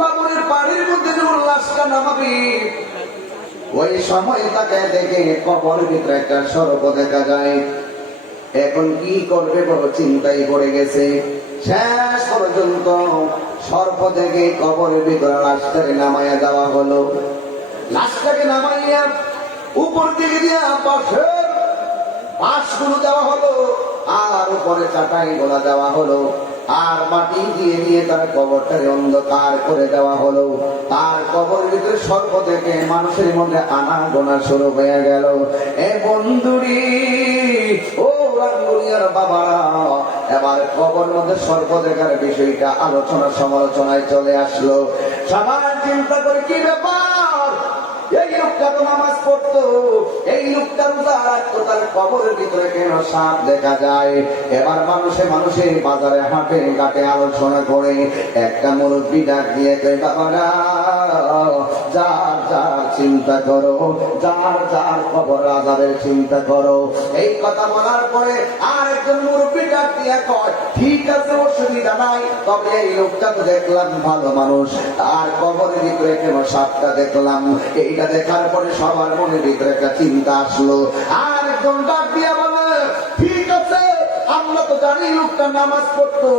কবরের পানির মধ্যে যখন লাশটা নামাবি, ওই সময় তাকে দেখে কবরের ভিতরে একটা সর্প দেখা যায়। এখন কি করবে বড় চিন্তায় পড়ে গেছে। শেষ পর্যন্ত সর্প থেকে কবরের ভিতরে লাশটাকে নামাইয়া দেওয়া হলো। লাশটাকে নামাইয়া উপর দিকে দিয়া বাঁশের বাঁশগুলো দেওয়া হলো, আর উপরে চাটাই গোলা দেওয়া হলো, আর মাটি দিয়ে দিয়ে তার কবরটাকে অন্ধকার করে দেওয়া হলো। আর কবরের ভিতরে সর্প থেকে মানুষের মধ্যে আনা গোনা শুরু হয়ে গেল। এ বন্ধুরি, ও রাঙ্গুলিয়ার বাবারা, এবার কবর মধ্যে সর্প দেখার বিষয়টা আলোচনা সমালোচনায় চলে আসলো। সবাই চিন্তা করে কি ব্যাপার, এই লোকটা তো নামাজ পড়তো, এই লোকটা রোজা রাখতো, তার কবরের ভিতরে কেন সাপ দেখা যায়? এবার মানুষে বাজারে হাটে ঘাটে আলোচনা করে একটা মুরব্বী ডাক দিয়ে কই, বাবারা যার যার চিন্তা করো, যার যার কবর আজাদের চিন্তা করো। এই কথা বলার পরে আর একজন মুরব্বী ডাক দিয়ে কয়, ঠিক আছে অসুবিধা নাই, তবে এই লোকটা তো দেখলাম ভালো মানুষ, আর কবরের ভিতরে কেন সাপটা দেখলাম। এইটা দেখার পরে সবার মনের ভিতরে একটা চিন্তা আসলো। আর একজন ডাক দিয়ে বলে, ঠিক আছে, আমরা তো জানি লোকটা নামাজ পড়তো,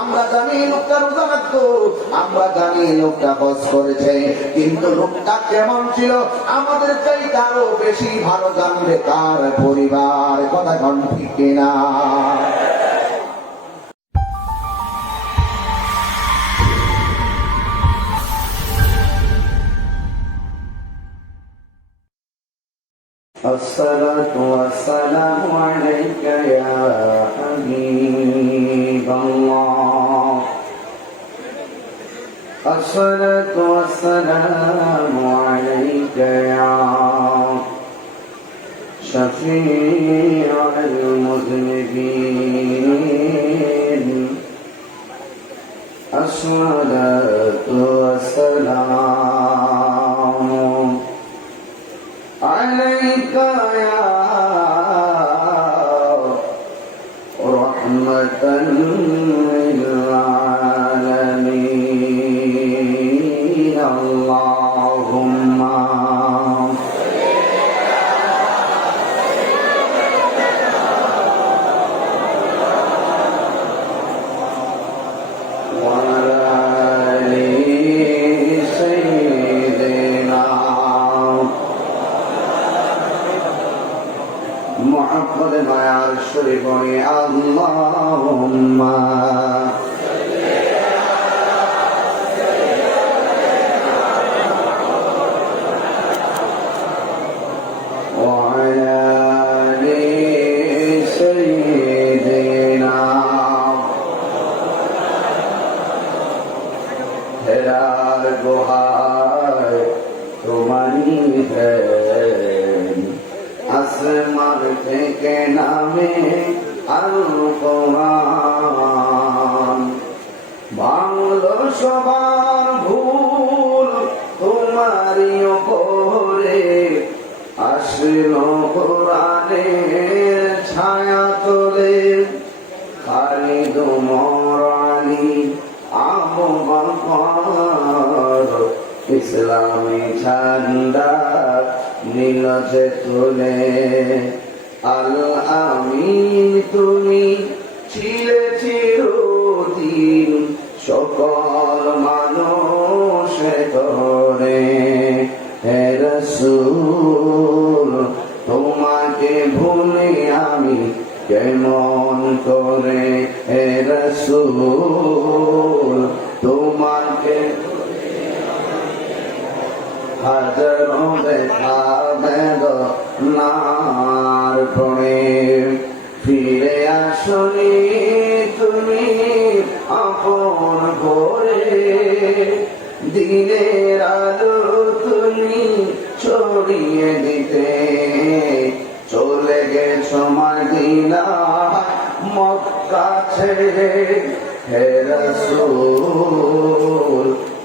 আমরা জানি লোকটা রোজা রাখতো, আমরা জানি লোকটা হজ করেছে, কিন্তু লোকটা কেমন ছিল আমাদের চাইতে আরো বেশি ভালো জানবে তার পরিবার। কথা কোন ঠিক কিনা? الصلاة والسلام عليك يا حبيب الله، الصلاة والسلام عليك يا شفيع المذنبين، الصلاة والسلام عليك يا رحمة للعالمين، اللهم মায়ার শরীফ আল্লাহুম্মা ওয়া আলা আলি সাইয়্যিদিনা। হেরার গুহায় তোমারি আসমান থেকে নামে আল কোরআন, বাংলো সবার ভুল তোমারই ওপরে, আসলো কোরআনের ছায়া তোলে, খালিদ ওমর আলী আবু বকর ইসলামী ঝান্ডা নীল যে তুলে। আল আমিন তুমি ছিলে চিরদিন সকল মানুষ করে, হে রাসূল তোমাকে ভুলি আমি কেমন করে, হে রাসূল তোমাকে হাজারো দেখা বেদনার পরে, ফিরে আসনি তুমি আপন করে, দিনের আলো তুমি ছড়িয়ে দিতে, চলে গেছো মদিনা মক্কা ছেড়ে, হে রাসূল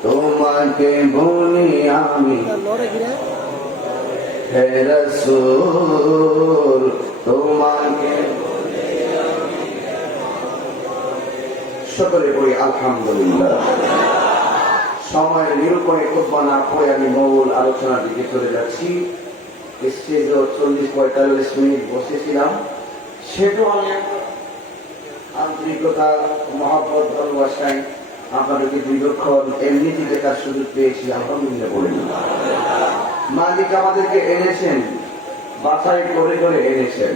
তোমাকে ভুলি আমি, হে রাসূল তোমাকে। সকলে বলি আলহামদুলিল্লাহ। সময়ের নিরূপণে খুতবা না পড়ে আমি মূল আলোচনার দিকে চলে যাচ্ছি। স্টেজে 40-45 মিনিট বসেছিলাম, সেটাও আমি আন্তরিকতা, মহব্বত, ভালোবাসায় আপনাদেরকে দীর্ঘক্ষণ এমনিতে দেখার সুযোগ পেয়েছি। আলহামদুলিল্লাহ বলেন। মালিক আমাদেরকে এনেছেন, বাছাই করে করে এনেছেন।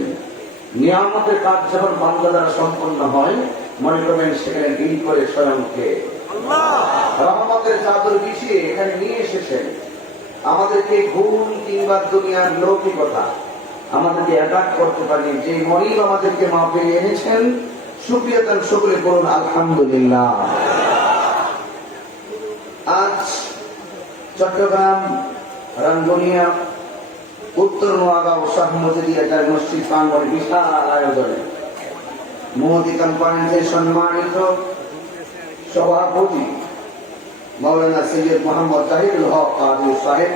নিয়ামতের কাজ যখন বান্দা দ্বারা সম্পন্ন হয়, মনে করবেন সেখানে ডিল করে স্বয়ংকে রহমতের চাদর বিছিয়ে এখানে নিয়ে এসেছেন। আমাদেরকে ভুল কিংবা দুনিয়ার লৌকিকতা আমাদেরকে অ্যাটাক করতে পারি। যে মরিব আমাদেরকে মাপে এনেছেন, শুকরিয়া তার সকলে বলুন আলহামদুলিল্লাহ। আজ চট্টগ্রাম রাঙ্গুনিয়া উত্তর নোয়াগাঁও শাহ মজিদিয়া মসজিদ প্রাঙ্গণে বিশাল আয়োজনে মোদি কনফারেন্সের সম্মানিত সভাপতি মৌলানা সৈয়দ মোহাম্মদ জাহিদুল হক কাদরি সাহেব,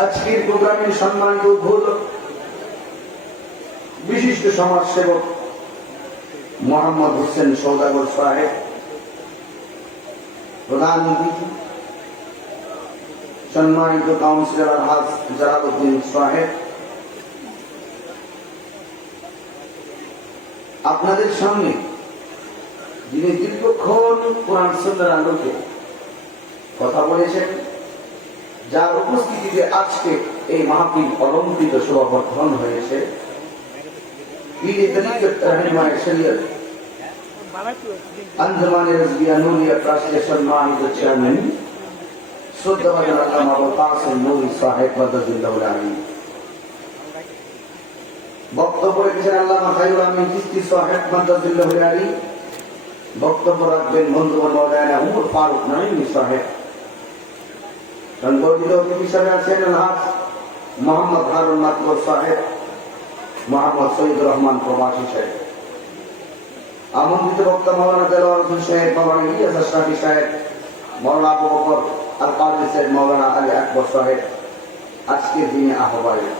আজকের প্রোগ্রামের সম্মানিত উদ্বোধক বিশিষ্ট সমাজসেবক মোহাম্মদ হোসেন সৌদাগর সাহেব, প্রধান অতিথি সম্মানিত কাউন্সিলর আলহাজ জালালউদ্দিন সাহেব, আপনাদের সামনে যিনি দীর্ঘক্ষণ কোরআন সুন্নাহর আলোকে কথা বলেছেন, যার উপস্থিতিতে আজকে এই মাহফিল অলংকৃত শোভাবর্ধন হয়েছে, আঞ্জুমানে রাজবিয়া নুরিয়া ট্রাস্টের সম্মানিত চেয়ারম্যান শ্রদ্ধাভাজন আল্লামা আবুল কাসেম নূরী সাহেব মাদাদুল্লাহ আলামিন, বক্তব্য রেখেছেন আল্লামা খায়রুল আমিন চিশতি সাহেব মাদাদুল্লাহ আলামিন, বক্তব্য রাখবেন বন্ধুবর মাওলানা উমর ফারুক নাঈমি সাহেব, সংবর্ধিত অতিথি হিসেবে আছেন আলহাজ মোহাম্মদ হারুন মাতবর সাহেব, মোহাম্মদ শহীদুর রহমান প্রবাসী সাহেব, আমন্ত্রিত বক্তা মাওলানা দেলোয়ার হোসেন সাহেব, মাওলানা ইলিয়াস আশরাফি সাহেব, মাওলানা আবু বকর আল কাদরি সাহেব, মাওলানা আলী আকবর সাহেব, আজকের দিনে আহ্বায়ক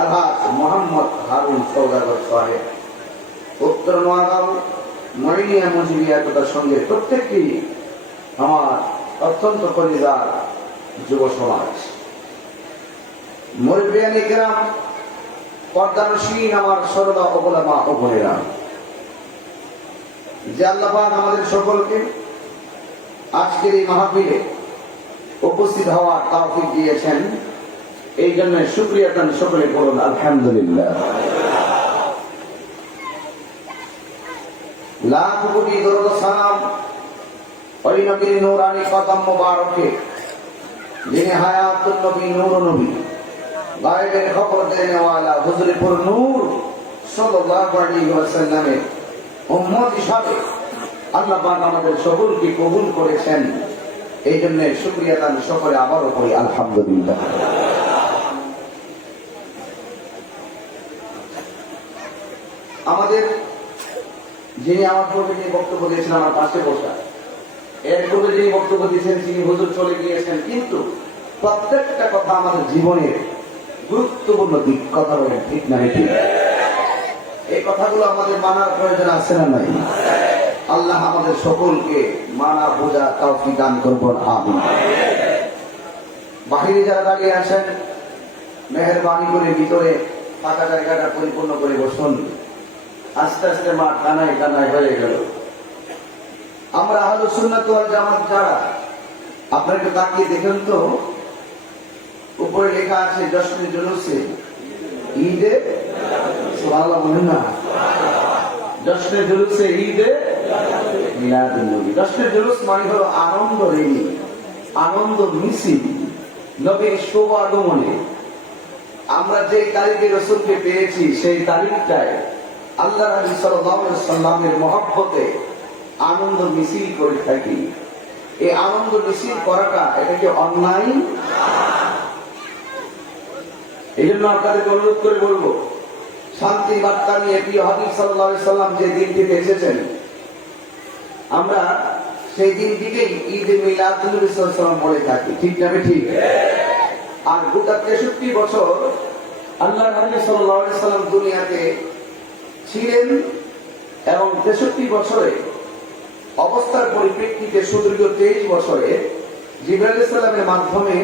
আলহাজ মোহাম্মদ হারুন সৌদাগর সাহেব, উত্তর নোয়াগাঁও মরিনিয়া মজিবিয়া তথা সঙ্গে প্রত্যেকটি আমার অত্যন্ত পরিবার যুব সমাজ, মুরব্বিয়ানে কেরাম, পর্দানসীন আমার সরদা ওলামা ও বোনেরা, যে আল্লাহ পাক আমাদের সকলকে আজকের এই মাহফিলে উপস্থিত হওয়ার তৌফিক দিয়েছেন, এই জন্য শুকরিয়া তান সকলে বলুন আলহামদুলিল্লাহ। লাখ কোটি দরুদ সালাম ওই নবীর নূরানি কদম মোবারকে, যিনি হায়াতুন নবী, নূর নবী, গায়েবের খবর দেনে ওয়ালা হুজুরে পুর নূর সাল্লাল্লাহু আলাইহি ওয়াসাল্লামের উম্মত হিসাবে আল্লাহ পাক আমাদের সকলকে কবুল করেছেন, এই জন্য শুকরিয়া তান সকলে আবারও করি আলহামদুলিল্লাহ। আমাদের যিনি আমার পূর্বে যিনি বক্তব্য দিয়েছেন, আমার পাশে বসা, এর পূর্বে যিনি বক্তব্য দিয়েছেন তিনি হুজুর চলে গিয়েছেন, কিন্তু প্রত্যেকটা কথা আমাদের জীবনের গুরুত্বপূর্ণ দিক, কথা বলেন ঠিক না ঠিক? এই কথাগুলো আমাদের মানার প্রয়োজন আছে না নাই? আল্লাহ আমাদের সকলকে মানা বোঝা তৌফিক দান করবেন, আমিন। বাহিরে যারা দাঁড়িয়ে আছেন, মেহেরবানি করে ভিতরে ফাঁকা জায়গাটা পরিপূর্ণ করে বসুন। আস্তে আস্তে মাঠ কানায় কানায় হয়ে গেল। আমরা আহলুস সুন্নাত ওয়াল জামাত যারা, আপনাকে তাকিয়ে দেখেন তো, উপরে লেখা আছে জশ্নে জুলুসে ঈদে সুবহানাল্লাহ বলেন না, জশ্নে জুলুসে ঈদে মিলাদুন নবী। জশ্নে জুলুস মানে হলো আনন্দ রেলি, আনন্দ মিছিল নবীর শুভ আগমনে। আমরা যে তারিখে রাসূলকে পেয়েছি, সেই তারিখটায় আল্লাহ নবী সাল্লাল্লাহু আলাইহি ওয়াসাল্লামের মহব্বতে আনন্দ মিছিল করে থাকি। এই আনন্দ মিছিল করাটা এটা কি অন্যায়? এই জন্য আপনাদের অনুরোধ করে বলবো, শান্তি বার্তা নিয়ে প্রিয় হাবিব সাল্লাল্লাহু আলাইহি ওয়াসাল্লাম যে দিনটিতে এসেছেন, আমরা সেই দিনটিকেই ঈদে মিলাদুন নবী সাল্লাল্লাহু আলাইহি ওয়াসাল্লাম বলে থাকি, ঠিক না ঠিক? আর গোটা 63 বছর আল্লাহ নবী সাল্লাল্লাহু আলাইহি ওয়াসাল্লাম দুনিয়াতে ছিলেন এবং 63 বছরে অবস্থার পরিপ্রেক্ষিতে সুদীর্ঘ 23 বছরে জিবরাইল আলাইহিস সালামের মাধ্যমে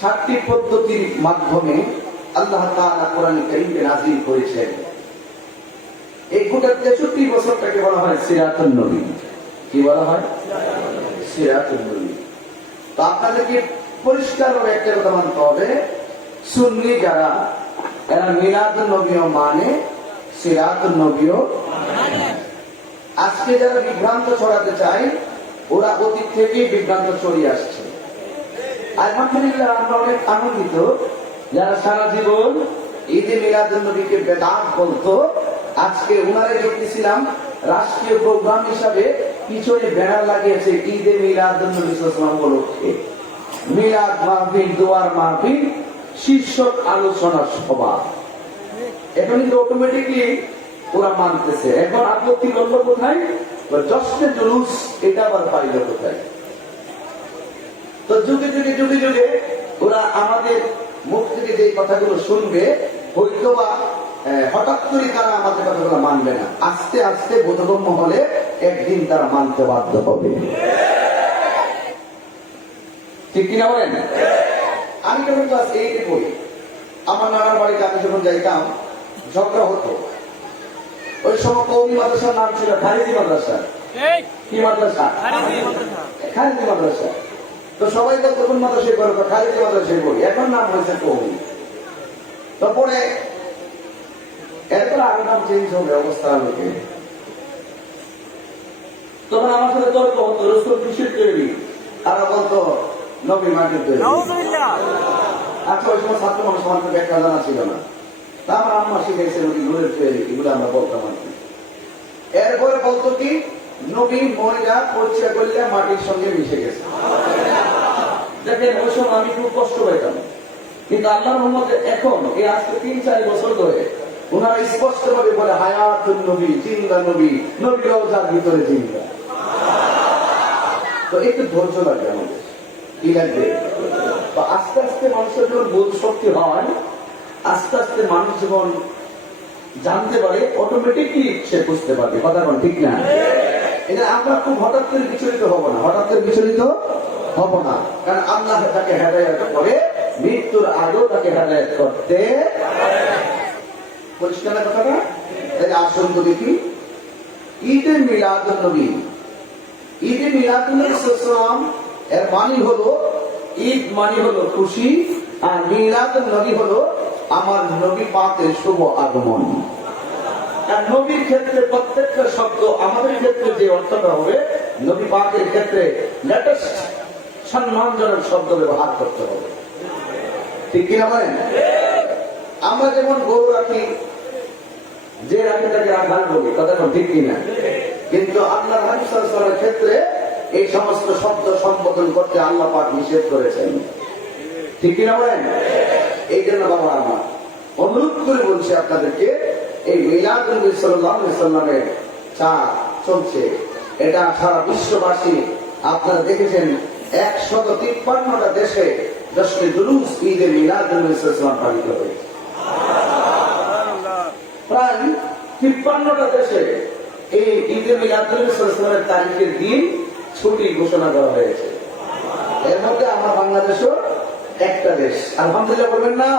7টি পদ্ধতির মাধ্যমে আল্লাহ তাআলা কোরআন কারীমকে নাযিল করেছেন। এই গোটা 63 বছরটাকে বলা হয় সিরাতুন নবী। কি বলা হয়? সিরাতুন নবী। তো আপনাদেরকে পরিষ্কারভাবে একটা কথা মানতে হবে, সুন্নি যারা এরা মিলাদুন নবীও মানে, সিরাতুন নবীও মানে। আজকে যারা বিভ্রান্ত ছড়াতে চায় ওরা অতীত থেকেই বিভ্রান্ত ছড়িয়ে আসছে। আলহামদুলিল্লাহ আমরা অনেক আনন্দিত যারা সারা জীবন ঈদে মিলাদুন নবীকে বেদাত বলতো, আজকে উনারে দেখতেছিলাম রাষ্ট্রীয় প্রোগ্রাম হিসাবে পিছনে ব্যানার লাগিয়েছে ঈদে মিলাদুন নবী সাল্লাল্লাহু আলাইহি ওয়াসাল্লাম উপলক্ষে মিলাদ মাহফিল, দোয়ার মাহফিল, শীর্ষক আলোচনা সভা। এখন কিন্তু অটোমেটিকলি ওরা মানতেছে। এখন আপত্তি করলো কোথায়? জশ্নে জুলুস এটা আবার পাইল কোথায়? তো যুগে যুগে যুগে যুগে ওরা আমাদের মুখ থেকে যে কথাগুলো শুনবে, হয়তোবা হঠাৎ করে তারা আমাদের কথাগুলো মানবে না, আস্তে আস্তে বোধগম্য হলে একদিন তারা মানতে বাধ্য হবে। ঠিক কিনা বলেন? আমি যখন ক্লাস 8 এ পড়ি, আমার নানার বাড়িতে আমি যখন যাইতাম ঝগড়া হতো। ওই সময় কওমি মাদ্রাসার নাম ছিল খারিজি মাদ্রাসা। কি মাদ্রাসা? খারিজি মাদ্রাসা। তো সবাই তো তখন মাদ্রাসায় পড়ে, খারিজি মাদ্রাসায় পড়ি, এখন নাম হয়েছে কওমি। তারপরে এরপর আগে নাম চেঞ্জ হবে অবস্থা আলোকে। তখন আমার সাথে তর্ক হতো, রসুল কিসের তৈরি, তারা বলতো নবী মাটির তৈরি। আচ্ছা, ওই সময় ছাত্র মানুষ আমার ব্যাখ্যা জানা ছিল না, তা আমার আম্মা শিখেছে নবী নূরের তৈরি, এগুলো আমরা বলতাম আর কি। এরপরে বলতো কি নবী মহিলা পরিচয় করলে মাটির সঙ্গে মিশে গেছে। দেখেন ওই সময় আমি খুব কষ্ট পাইতাম, কিন্তু আল্লাহর রহমতে এখন এই আজকে 3-4 বছর ধরে ওনারা স্পষ্ট ভাবে বলে হায়াতুন নবী, জিন্দা নবী, নবী রওজার ভিতরে জিন্দা। তো একটু ধৈর্য লাগবে আমাদের, কি লাগবে? তো আস্তে আস্তে মানুষের যখন বোধ শক্তি হয়, আস্তে আস্তে মানুষ যখন জানতে পারে, অটোমেটিকলি সে বুঝতে পারবে। কথা বল ঠিক না? এটা আমরা খুব হঠাৎ করে বিচলিত হব না, হঠাৎ করে বিচলিত হব না, কারণ আল্লাহ তাকে হেদায়েত করে, মৃত্যুর আগেও তাকে হেদায়েত করতে। পরিষ্কার কথাটা? তাহলে আসুন তো দেখি ঈদে মিলাদুন নবী। ঈদে মিলাদুন নবী সাল্লাল্লাহু এর মানে হলো, ঈদ মানে হলো খুশি, আর মিলাদুন নবী হলো আমার নবী পাকের শুভ আগমন। আর নবীর ক্ষেত্রে প্রত্যেকটা শব্দ আমাদের ক্ষেত্রে যে অর্থটা হবে, নবী পাকের ক্ষেত্রে লেটেস্ট সম্মানজনক শব্দ ব্যবহার করতে হবে। ঠিক কিনা বলেন? আমরা যেমন গরু রাখি, যে রাখি তাকে রাখাল বলি, কথা ঠিক কিনা? কিন্তু আল্লাহ হাবিব সাল্লাল্লাহু আলাইহি ওয়াসাল্লামের ক্ষেত্রে এই সমস্ত শব্দ সম্বোধন করতে আল্লাহ পাক নিষেধ করেছেন। ঠিক কিনা বলেন? এই জন্য বাবা আমার অনুরোধ করে বলছি আপনাদেরকে, এই মিলাদুন নবী সাল্লাল্লাহু আলাইহি ওয়াসাল্লামের চাঁদ চলছে, এটা সারা বিশ্ববাসী আপনারা দেখেছেন 153টা দেশে জশ্নে জুলুস ঈদে মিলাদুন নবী সাল্লাল্লাহু আলাইহি ওয়াসাল্লাম পালিত হয়েছে। প্রায় 53টা দেশে এই ঈদে মিলাদুন নবী সাল্লাল্লাহু আলাইহি ওয়াসাল্লামের তারিখের দিন ছুটি ঘোষণা করা হয়েছে। এর মধ্যে আমার বাংলাদেশও একটা দেশ। আলহামদুলিল্লাহ বলবেন না?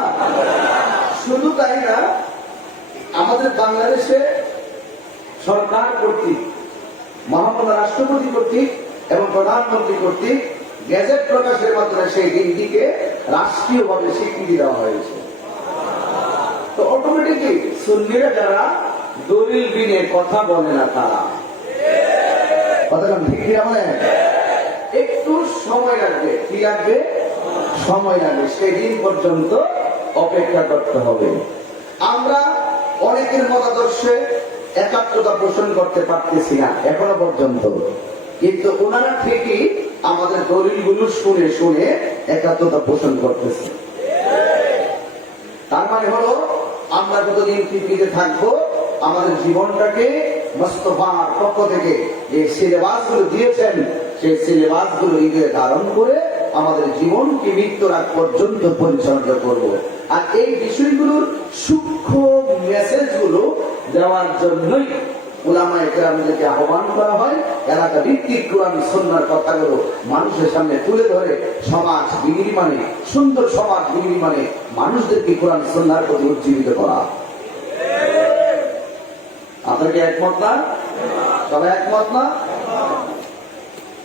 শুধু তাই না, আমাদের বাংলাদেশে সরকার কর্তৃক, মহামান্য রাষ্ট্রপতি কর্তৃক এবং প্রধানমন্ত্রী কর্তৃক গেজেট প্রকাশের মাধ্যমে সেই দিনটিকে রাষ্ট্রীয়ভাবে স্বীকৃতি দেওয়া হয়েছে। তো অটোমেটিকলি সুন্নিরা যারা দলিল বিনে কথা বলে না, তারা কথা ঠিক কিনা বলেন? একটু সময় লাগবে। কি লাগবে? সময় লাগবে। সেই দিন পর্যন্ত অপেক্ষা করতে হবে। আমরা অনেকের মতাদর্শে একাত্মতা পোষণ করতে পারতেছি না এখনো পর্যন্ত, কিন্তু ওনারা ঠিকই আমাদের দলিলগুলো শুনে শুনে একাত্মতা পোষণ করতেছে। তার মানে হলো আমরা যতদিন পৃথিবীতে থাকবো, আমাদের জীবনটাকে মোস্তফার পক্ষ থেকে যে সিলেবাস গুলো দিয়েছেন, সেই সিলেবাস গুলো হৃদয়ে ধারণ করে আমাদের জীবনকে মৃত্যুর আগ পর্যন্ত পরিচালনা করব। আর এই বিষয়গুলোর সূক্ষ্ম মেসেজ গুলো দেওয়ার জন্যই উলামায়ে কেরামদেরকে আহ্বান করা হয় এলাকা ভিত্তিক কোরআন সুন্নাহর কথাগুলো মানুষের সামনে তুলে ধরে সমাজ বিনির্মাণে, সুন্দর সমাজ বিনির্মাণে মানুষদেরকে কোরআন সুন্নাহর প্রতি উজ্জীবিত করা। আপনাকে একমত না? সবাই একমত না?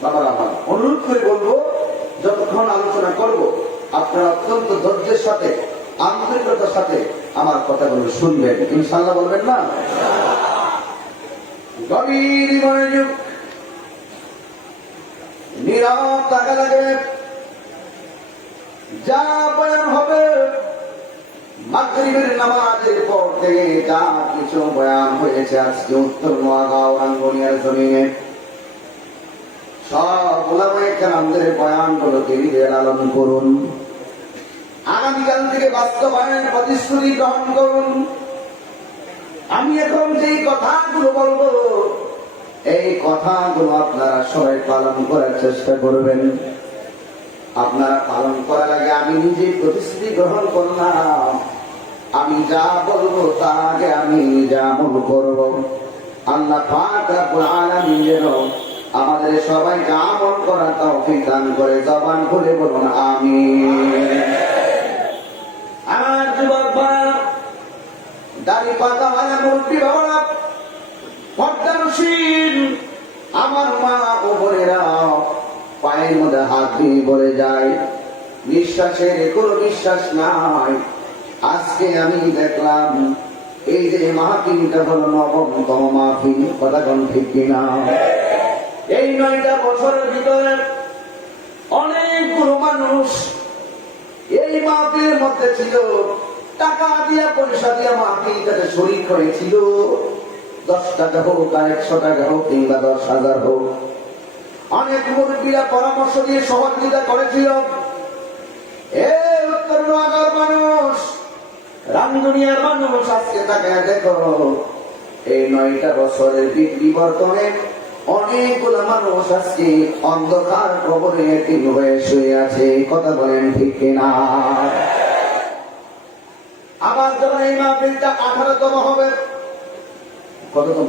বাবার আমার অনুরোধ করে বলবো, যতক্ষণ আলোচনা করব আপনারা অত্যন্ত ধৈর্যের সাথে, আন্তরিকতার সাথে আমার কথাগুলো শুনবেন, ইনশাআল্লাহ। বলবেন না? গভীর মনোযোগ, নীরব থাকা লাগবে। যা বয়ান হবে মাগরিবের নামাজের পর থেকে যা কিছু বয়ান হয়েছে আজকে উত্তর নোয়াগাঁও রাঙ্গুনিয়ার জমিনে, সব উলামায়ে কেরামদের বয়ানগুলোকে হৃদয়ে লালন করুন। আগামীকাল থেকে বাস্তবায়নের প্রতিশ্রুতি গ্রহণ করুন। আমি এখন যেই কথাগুলো বলবো, এই কথাগুলো আপনারা সবাই পালন করার চেষ্টা করবেন। আপনারা পালন করার আগে আমি নিজে প্রতিশ্রুতি গ্রহণ করলাম, আমি যা বলবো তা আগে আমি নিজে আমল করব। আল্লাহ পাক রব্বুল আলামিন যেন আমাদের সবাইকে আমল করার তৌফিক দান করে। জবান খুলে বলুন আমিন। আমার যুবক ভাইরা, দাড়ি পাকাওয়ালা মুরব্বি বাবারা, পর্দানশীল আমার মা ও বোনেরা, পায়ের মধ্যে হাত দিয়ে বলে যায়, নিঃশ্বাসের কোনো বিশ্বাস নাই। আজকে আমি দেখলাম এই যে মাহফিলটা হলো নবমতম মাহফিল, কথা কোন ঠিক কিনা? এই 9টা বছরের ভিতরে অনেকগুলো মানুষ এই মাহফিলের মধ্যে ছিল, টাকা দিয়া পয়সা দিয়া মাহফিলটাতে শরীক হয়েছিল। 10 টাকা হোক আর 100 টাকা হোক কিংবা 10,000 হোক, অনেক মুরব্বীরা পরামর্শ দিয়ে সহযোগিতা করেছিল। এই উত্তর নোয়াগাঁওর মানুষ, রামদুনিয়ার মানুষ, আজকে তাকে দেখো এই 9টা বছরের বিবর্তনে অনেকগুলো মানুষ আজকে অন্ধকার কবরে এতিম হয়ে শুয়ে আছে। কথা বলেন ঠিক কিনা? আমার জন্য এই মাহফিলটা 18তম হবে। কততম?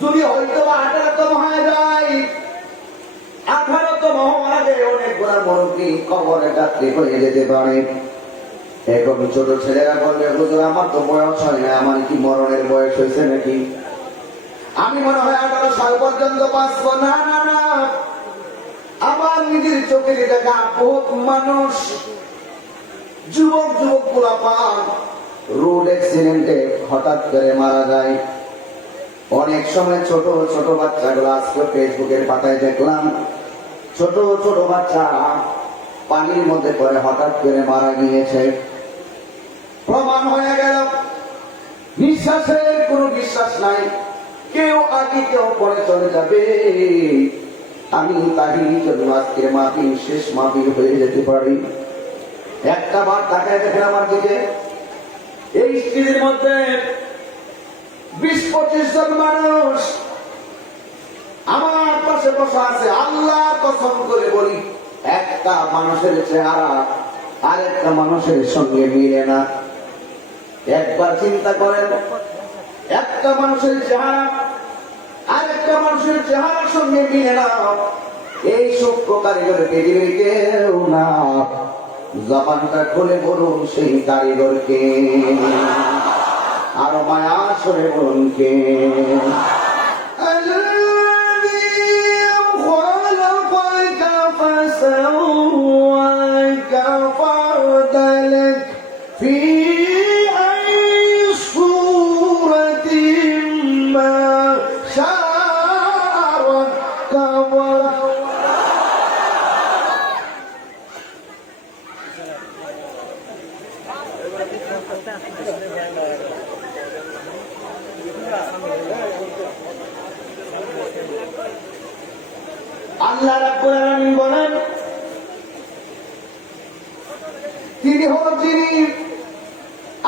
যদি হয়তো 18তম হয়ে যায়, 18তম হওয়ার আগে অনেকগুলো মুরব্বী কবরে যাত্রী হয়ে যেতে পারে। এখন ছোট ছেলেরা বলবে, হুজুর আমার তো বয়স হয় না, আমার কি মরণের বয়স হয়েছে নাকি? আমি মনে হয় 18 সাল পর্যন্ত বাঁচবো। না না না, আমার নিজের চোখে দেখা বহুত মানুষ, যুবক যুবক পোলাপান রোড অ্যাক্সিডেন্টে হঠাৎ করে মারা যায়। অনেক সময় ছোট ছোট বাচ্চাগুলো, আজকে ফেসবুকের পাতায় দেখলাম ছোট ছোট বাচ্চা পানির মধ্যে পড়ে হঠাৎ করে মারা গিয়েছে। প্রমাণ হয়ে গেল নিঃশ্বাসের কোনো বিশ্বাস নাই, কেউ আগে কেউ পরে চলে যাবে। আমি তাহিরি জন্য আজকের মাহফিল শেষ মাহফিল হয়ে যেতে পারি। একটা বার তাকায় দেখেন আমার দিকে, এই স্ত্রীর মধ্যে 20-25 জন মানুষ আমার পাশে বসা আছে। আল্লাহ কসম করে বলি, একটা মানুষের চেহারা আরেকটা মানুষের সঙ্গে মিলে না। একবার চিন্তা করেন, একটা মানুষের চেহারা আরেকটা মানুষের চেহারার সঙ্গে মিলে না। এই সূক্ষ্ম কারিগর পৃথিবীর কেউ না। জবানটা খুলে বলুন সেই কারিগরকে, আর মায়া সরে বলুন কে? আল্লাহ রাব্বুল আলামিন বলেন, তিনি হল যিনি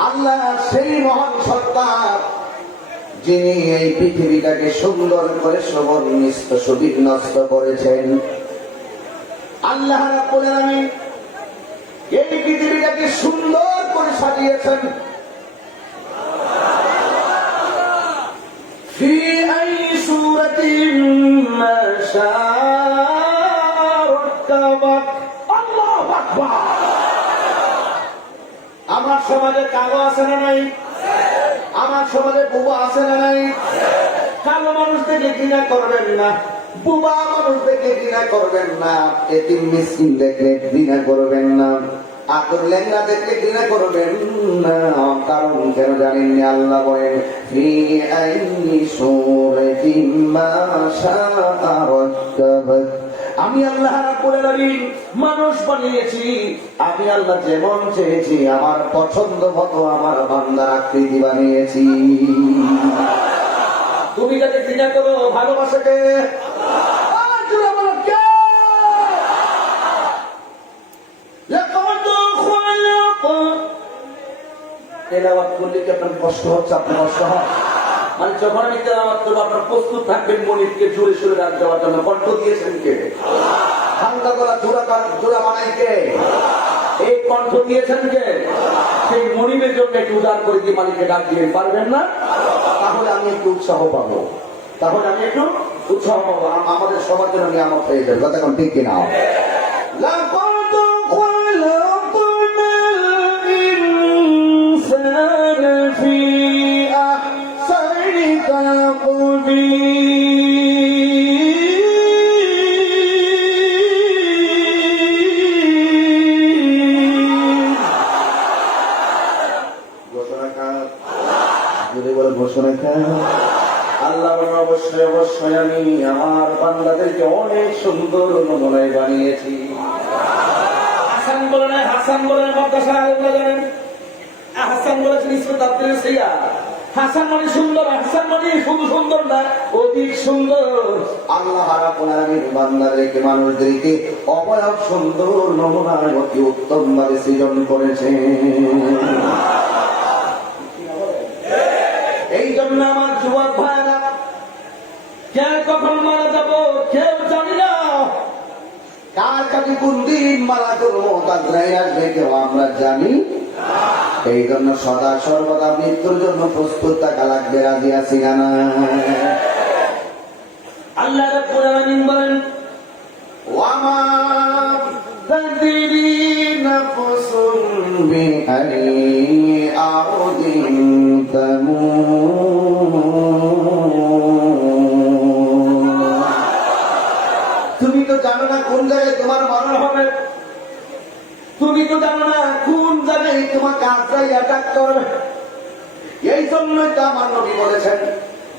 আল্লাহ, সেই মহান সত্তা যিনি এই পৃথিবীটাকে সুন্দর করে সুবিন্যস্ত করেছেন। আল্লাহ রাব্বুল আলামিন এই পৃথিবীটাকে সুন্দর করে সাজিয়েছেন। يشاء ركبك الله أكبر আমার সমাজে কালো আছে না নাই? আমার সমাজে বুবা আছে না নাই? কালো মানুষ দেখে ঘৃণা করবেন না, বুবা মানুষ দেখে ঘৃণা করবেন না, এতিম মিসকিন দেখলে ঘৃণা করবেন না, আতর লেঙ্গা দেখলে ঘৃণা করবেন না। কারণ কেন জানেননি? আল্লাহ বলেন ফি আইনি সূরাতিন মা শাআ রাক্কাবাক। আমি আল্লাহ রাব্বুল আলামিন মানুষ বানিয়েছি, আমি আল্লাহ যেমন চেয়েছি আমার পছন্দ মতো আমার বান্দার আকৃতি বানিয়েছি। তুমি যাকে ঘৃণা করো ভালোবাসে কে? তেলাওয়াত করলে কি আপনার কষ্ট হচ্ছে? আপনার কষ্ট হয়? মানে যখন আমি তেলাওয়াত করবো আপনার প্রস্তুত থাকবেন মনিরকে জোরে সোরে রাখ দেওয়ার জন্য। কণ্ঠ দিয়েছেন কে? হালকা গলা জোড়া বানাই কে? এই কণ্ঠ দিয়েছেন কে? সেই মনিরের জন্য একটু উদার করে দিয়ে মালিককে ডাক দিবেন, পারবেন না? তাহলে আমি একটু উৎসাহ পাবো, তাহলে আমি একটু উৎসাহ পাবো, আমাদের সবার জন্য নিয়ামত হয়ে যাবে। কথা কোন ঠিক কিনা? আল্লাহ অবশ্যই অবশ্যই আমি আমার বান্দাদেরকে অনেক সুন্দর নমুনায় বানিয়েছি। হাসান বলেন, হাসান বলেন, জানেন হাসান বলেছেন ইসমাত আব্দুল সাইয়া। হাসান মানে সুন্দর, হাসান মানে শুধু সুন্দর না, অধিক সুন্দর। আল্লাহ রাব্বুল আলামিন বান্দাদেরকে মানুষদেরকে অবয়ব সুন্দর নমুনার মধ্যে উত্তম ভাবে সৃজন করেছেন। এই জন্য আমার যুবক ভাইরা, কে কখন মারা যাব কেউ জানি না, কার কাছে কোন দিন মারা করবো আজরাইল আসবে কেউ আমরা জানি। এই জন্য সদা সর্বদা মৃত্যুর জন্য প্রস্তুত থাকা লাগবে। রাজি আছি না? আল্লাহ রাব্বুল আলামিন বলেন ওয়ামা তাদরি নাফসুন বিআই আরদিন তুমি তো জানো না কোন জায়গায় তোমার মরণ হবে, তুমি তো জানো না কোন জায়গায় তোমাকে আজরাইল অ্যাটাক করবে। এই জন্যই তো আমার নবী বলেছেন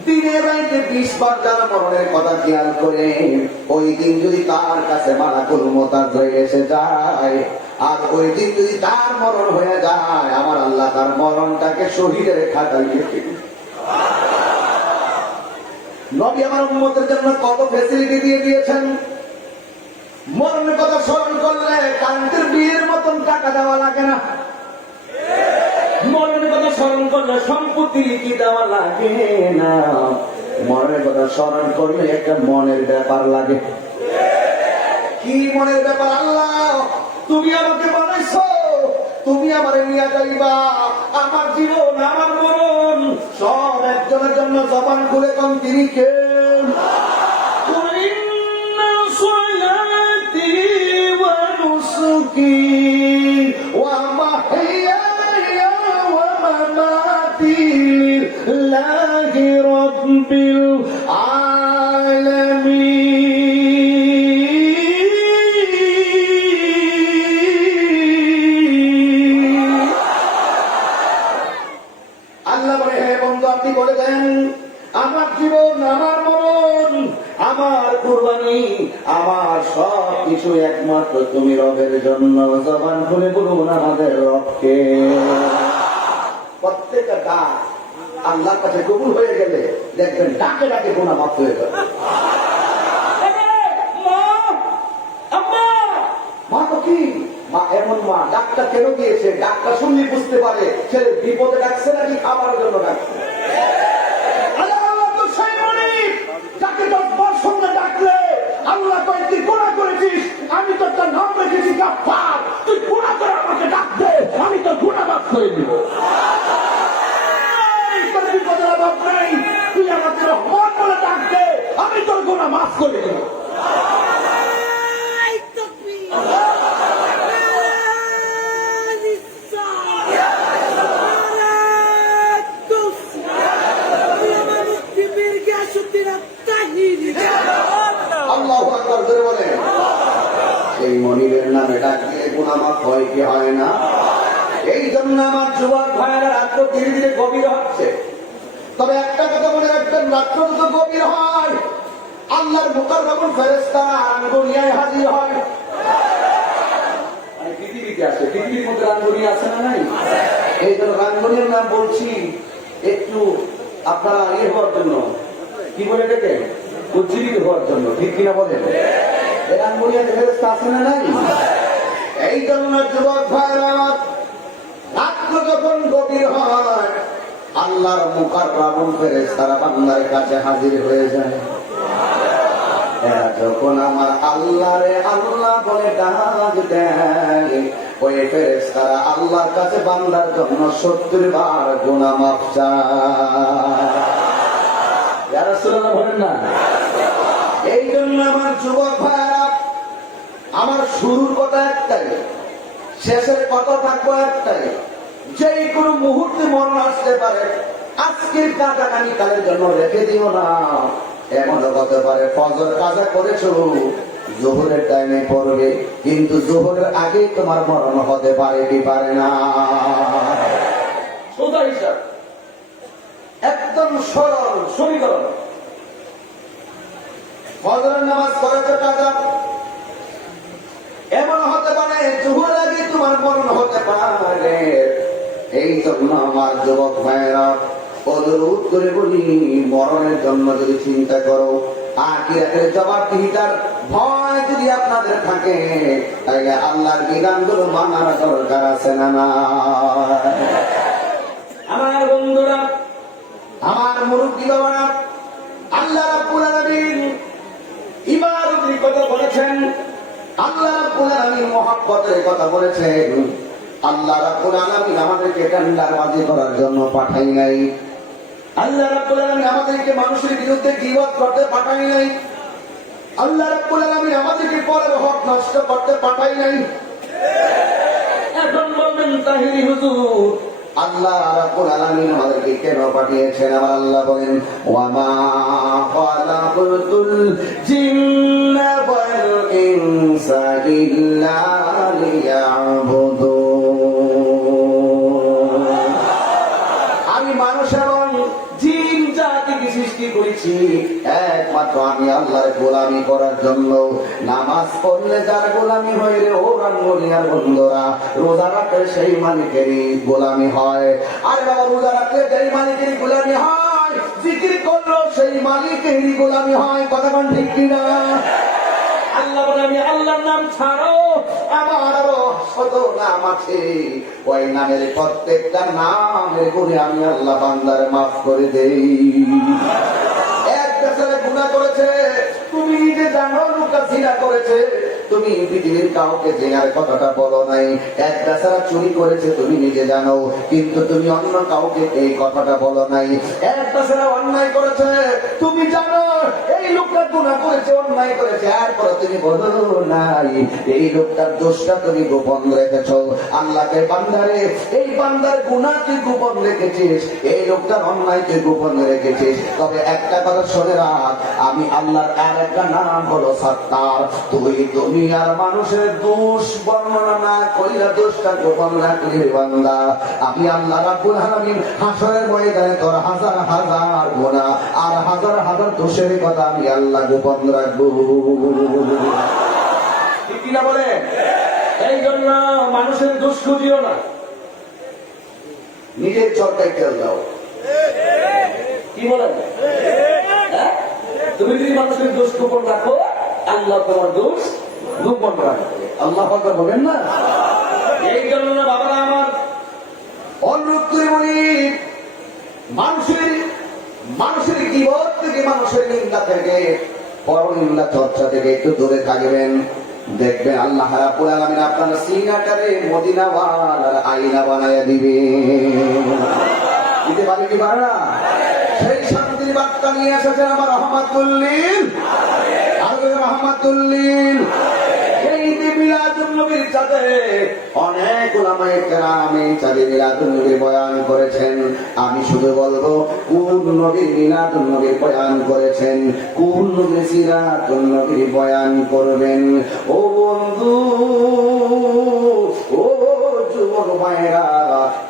দিনে রাইতে 20 বার যারা মরণের কথা খেয়াল করে ওই দিন যদি তার কাছে মালাকুল মউত আজরাইল এসে যায় আর ওই দিন যদি তার মরণ হয়ে যায়, আমার আল্লাহ তার মরণটাকে শহীদের খাতায় লিখে দিবেন। নবী আমার উম্মতের জন্য কত ফ্যাসিলিটি দিয়ে দিয়েছেন। মরণের কথা স্মরণ করলে কারেন্টের বিলের মতন টাকা দেওয়া লাগে না। মরণের কথা স্মরণ করলে সম্পত্তি কি দেওয়া লাগে না। মরণের কথা স্মরণ করলে একটা মনের ব্যাপার লাগে। কি মনের ব্যাপার? আল্লাহ তুমি আমাকে বানাইছো, তুমি আমার নিয়ে যাইবা, আমার জীবন আমার মরণ সব একজনের জন্য জবান খুলে কম তিনি কে? আল্লাহ বলে হে বন্ধু আপনি বলে দেন আমার জীবন আমার মরণ আমার কুরবানি আমার সব কিছু একমাত্র তুমি রবের জন্য। জবান খুলে বলুন আমাদের রবকে। প্রত্যেকটা ডাক আল্লাহর কাছে কবুল হয়ে গেলে দেখবেন ডাকে ডাকে গুনাহ মাফ হয়ে যাবে। মা তো কি মা এমন মা ডাক্তার কেন দিয়েছে? ডাক্তার শুনলে বুঝতে পারে ছেলে বিপদে ডাকছে নাকি খাবার জন্য ডাকছে। যাকে 10 বার সঙ্গে ডাকলে আল্লাহ কয় তুই গুনাহ করেছিস, আমি তো তার নাম রেখেছি গাফফার, তুই গুনাহ করে আমাকে ডাক দে, আমি তো গুনাহ মাফ করে দিব। তুই আমাকে রহমান বলে ডাক দে, আমি তোর গুনাহ মাফ করে দিব। এই মনিবের নামে ডাক দিলে গুনাহ মাফ হয় কি হয় না? এই জন্য আমার যুবক ভাইয়েরা রাত্র ধীরে ধীরে গভীর হচ্ছে। তবে একটা কথা মনে রাখবেন, রাত্র যত গভীর হয় আল্লাহর মুকাররম ফেরেশতারা আঙ্গুলিয়ায় হাজির হয়। পৃথিবীতে আছে, পৃথিবীর মধ্যে রাঙ্গুনি আছে না নাই? এই জন্য রাঙ্গুনির নাম বলছি একটু আপনারা ইয়ে হওয়ার জন্য, কি বলে এটাকে, উজ্জীবিত হওয়ার জন্য, ঠিক কিনা বলেন? এই রাঙ্গুনিয়াতে ফেরেশতা আছে না নাই? এই জন্য যুবক ভাইরা রাত্র যখন গভীর হয় আল্লাহর মুকাররম ফেরেশতারা বান্দার কাছে হাজির হয়ে যায়। এরা যখন আমার আল্লাহরে আল্লাহ বলে ডাক দেয়, ওই ফেরেশতারা আল্লাহর কাছে বান্দার জন্য 70 বার গুনাহ মাফ চায়। ইয়া রাসূলুল্লাহ বলেন না? এই জন্য আমার যুবক ভাইরা, আমার শুরুর কথা একটাই, শেষের কথা থাকবো একটাই, যেই কোনো মুহূর্তে মরণ আসতে পারে। আজকের কাজটা আমি কালের জন্য রেখে দিও না। এমনও হতে পারে ফজর কাজা করেছো, যোহরের টাইমে পড়বে, কিন্তু যোহরের আগে তোমার মরণ হতে পারে কি পারে না? সোজা হিসাব, একদম সরল সমীকরণ। ফজরের নামাজ করেছো কাজা, এমন হতে পারে যোহরের আগে তোমার মরণ হতে পারে। এই জন্য আমার যুবক ভাইয়েরা অনুরোধ করে বলি, মরণের জন্য যদি চিন্তা করো, আখিরাতের জবাবদিহিতার ভয় যদি আপনাদের থাকে, তাহলে আল্লাহর বিধানগুলো মানার দরকার আছে না না? আমার বন্ধুরা, আমার মুরব্বী বাবারা, আল্লাহ রাব্বুল আলামিন ইবাদতের কথা বলেছেন, আল্লাহ রাব্বুল আলামিন মহব্বতের কথা বলেছেন। আল্লাহ রাব্বুল আলামিন আমাদেরকে টেন্ডারবাজি করার জন্য পাঠাই নাই। আল্লাহ রাব্বুল আলামিন আমাদেরকে মানুষের বিরুদ্ধে গীবত করতে পাঠাই নাই। আল্লাহ রাব্বুল আলামিন আমাদেরকে পরের হক নষ্ট করতে পাঠাই নাই। এখন বলবেন তাহিরি হুজুর, আল্লাহ রাব্বুল আলামিন আমাদেরকে কেন পাঠিয়েছেন? আমার আল্লাহ বলেন, ওয়া মা খালাকুতুল জিন্না ওয়াল ইনসা ইল্লা লিয়াবুদুন। আমি মানুষ এবং জিন জাতিকে সৃষ্টি করেছি একমাত্র আমি আল্লাহর গোলামি করার জন্য। নামাজ পড়লে যার গোলামি হয় রে ও রাঙ্গুনিয়ার বন্ধুরা, রোজা রাখলে সেই মালিকেরই গোলামি হয়। আরে বাবা, রোজা রাখলে যেই মালিকেরই গোলামি হয়, জিকির করলো সেই মালিকেরই গোলামি হয়। কথা কোন ঠিক কিনা? আল্লাহ বলে, আমি আল্লাহর নাম ছাড়ো, আমার আরো শত নাম আছে, ওই নামের প্রত্যেকটা নামের গুণে আমি আল্লাহ বান্দার মাফ করে দেই। এক বেচারা গুনাহ করেছে, তুমি নিজে জানো, লুকা জিনা করেছে, তুমি পৃথিবীর কাউকে জিনার কথাটা বলো নাই। এক বেচারা চুরি করেছে, তুমি নিজে জানো, কিন্তু তুমি অন্য কাউকে এই কথাটা বলো নাই। এক বেচারা অন্যায় করেছে, তুমি জানো এই লোকটা গুনাহ করেছে, অন্যায় করেছে, এরপর তুমি বলো নাই। এই লোকটার দোষটা তুমি গোপন রেখেছো। আল্লাহকে বান্দারে, এই বান্দার গুনাহ তুই গোপন রেখেছিস, এই লোকটার অন্যায় তুই গোপন রেখেছিস। তবে একটা কথা শুনে রাখ, আমি আল্লাহর আর একটা নাম হলো সত্তার। তুই দুনিয়ার মানুষের দোষ বর্ণনা না কইরা দোষটা গোপন রাখলি বান্দা, আমি আল্লাহ রাব্বুল আলামিন হাসরের ময়দানে তোর হাজার হাজার গুনাহ আর হাজার হাজার দোষের কথা আমি আল্লাহ গোপন রাখবো। ঠিক কিনা বলে? এই জন্য মানুষের দোষ খুঁজিও না, নিজের চরকায় তেল দাও। কি বলেন? তুমি যদি মানুষের দোষ গোপন রাখো, আল্লাহ তোমার দোষ গোপন রাখবে। আল্লাহ পাক বলেন না? এই জন্য না বাবারা আমার, অনুরোধ করে বলি, মানুষের গীবত থেকে, মানুষের নিন্দা থেকে, পরনিন্দা চর্চা থেকে একটু দূরে থাকবেন। দেখবেন আল্লাহ রাব্বুল আলামিন আপনার সিনাটারে মদিনাওয়ালার আয়না বানায়া দিবে। দিতে পারে কি পারে না? সেই শান্তির বার্তা নিয়ে এসেছেন আমার রহমাতুল্লিল, আর রহমাতুল্লিল। এই মিলাদুন নবীর চাঁদে অনেক উলামায়ে কেরাম এই চাঁদে মিলাদুন নবীর বয়ান করেছেন। আমি শুধু বলবো কোন নবীর মিলাদুন নবীর বয়ান করেছেন, কোন নবীর সিরাতুন নবীর বয়ান করবেন। ও বন্ধু, ও যুবক ভাইরা,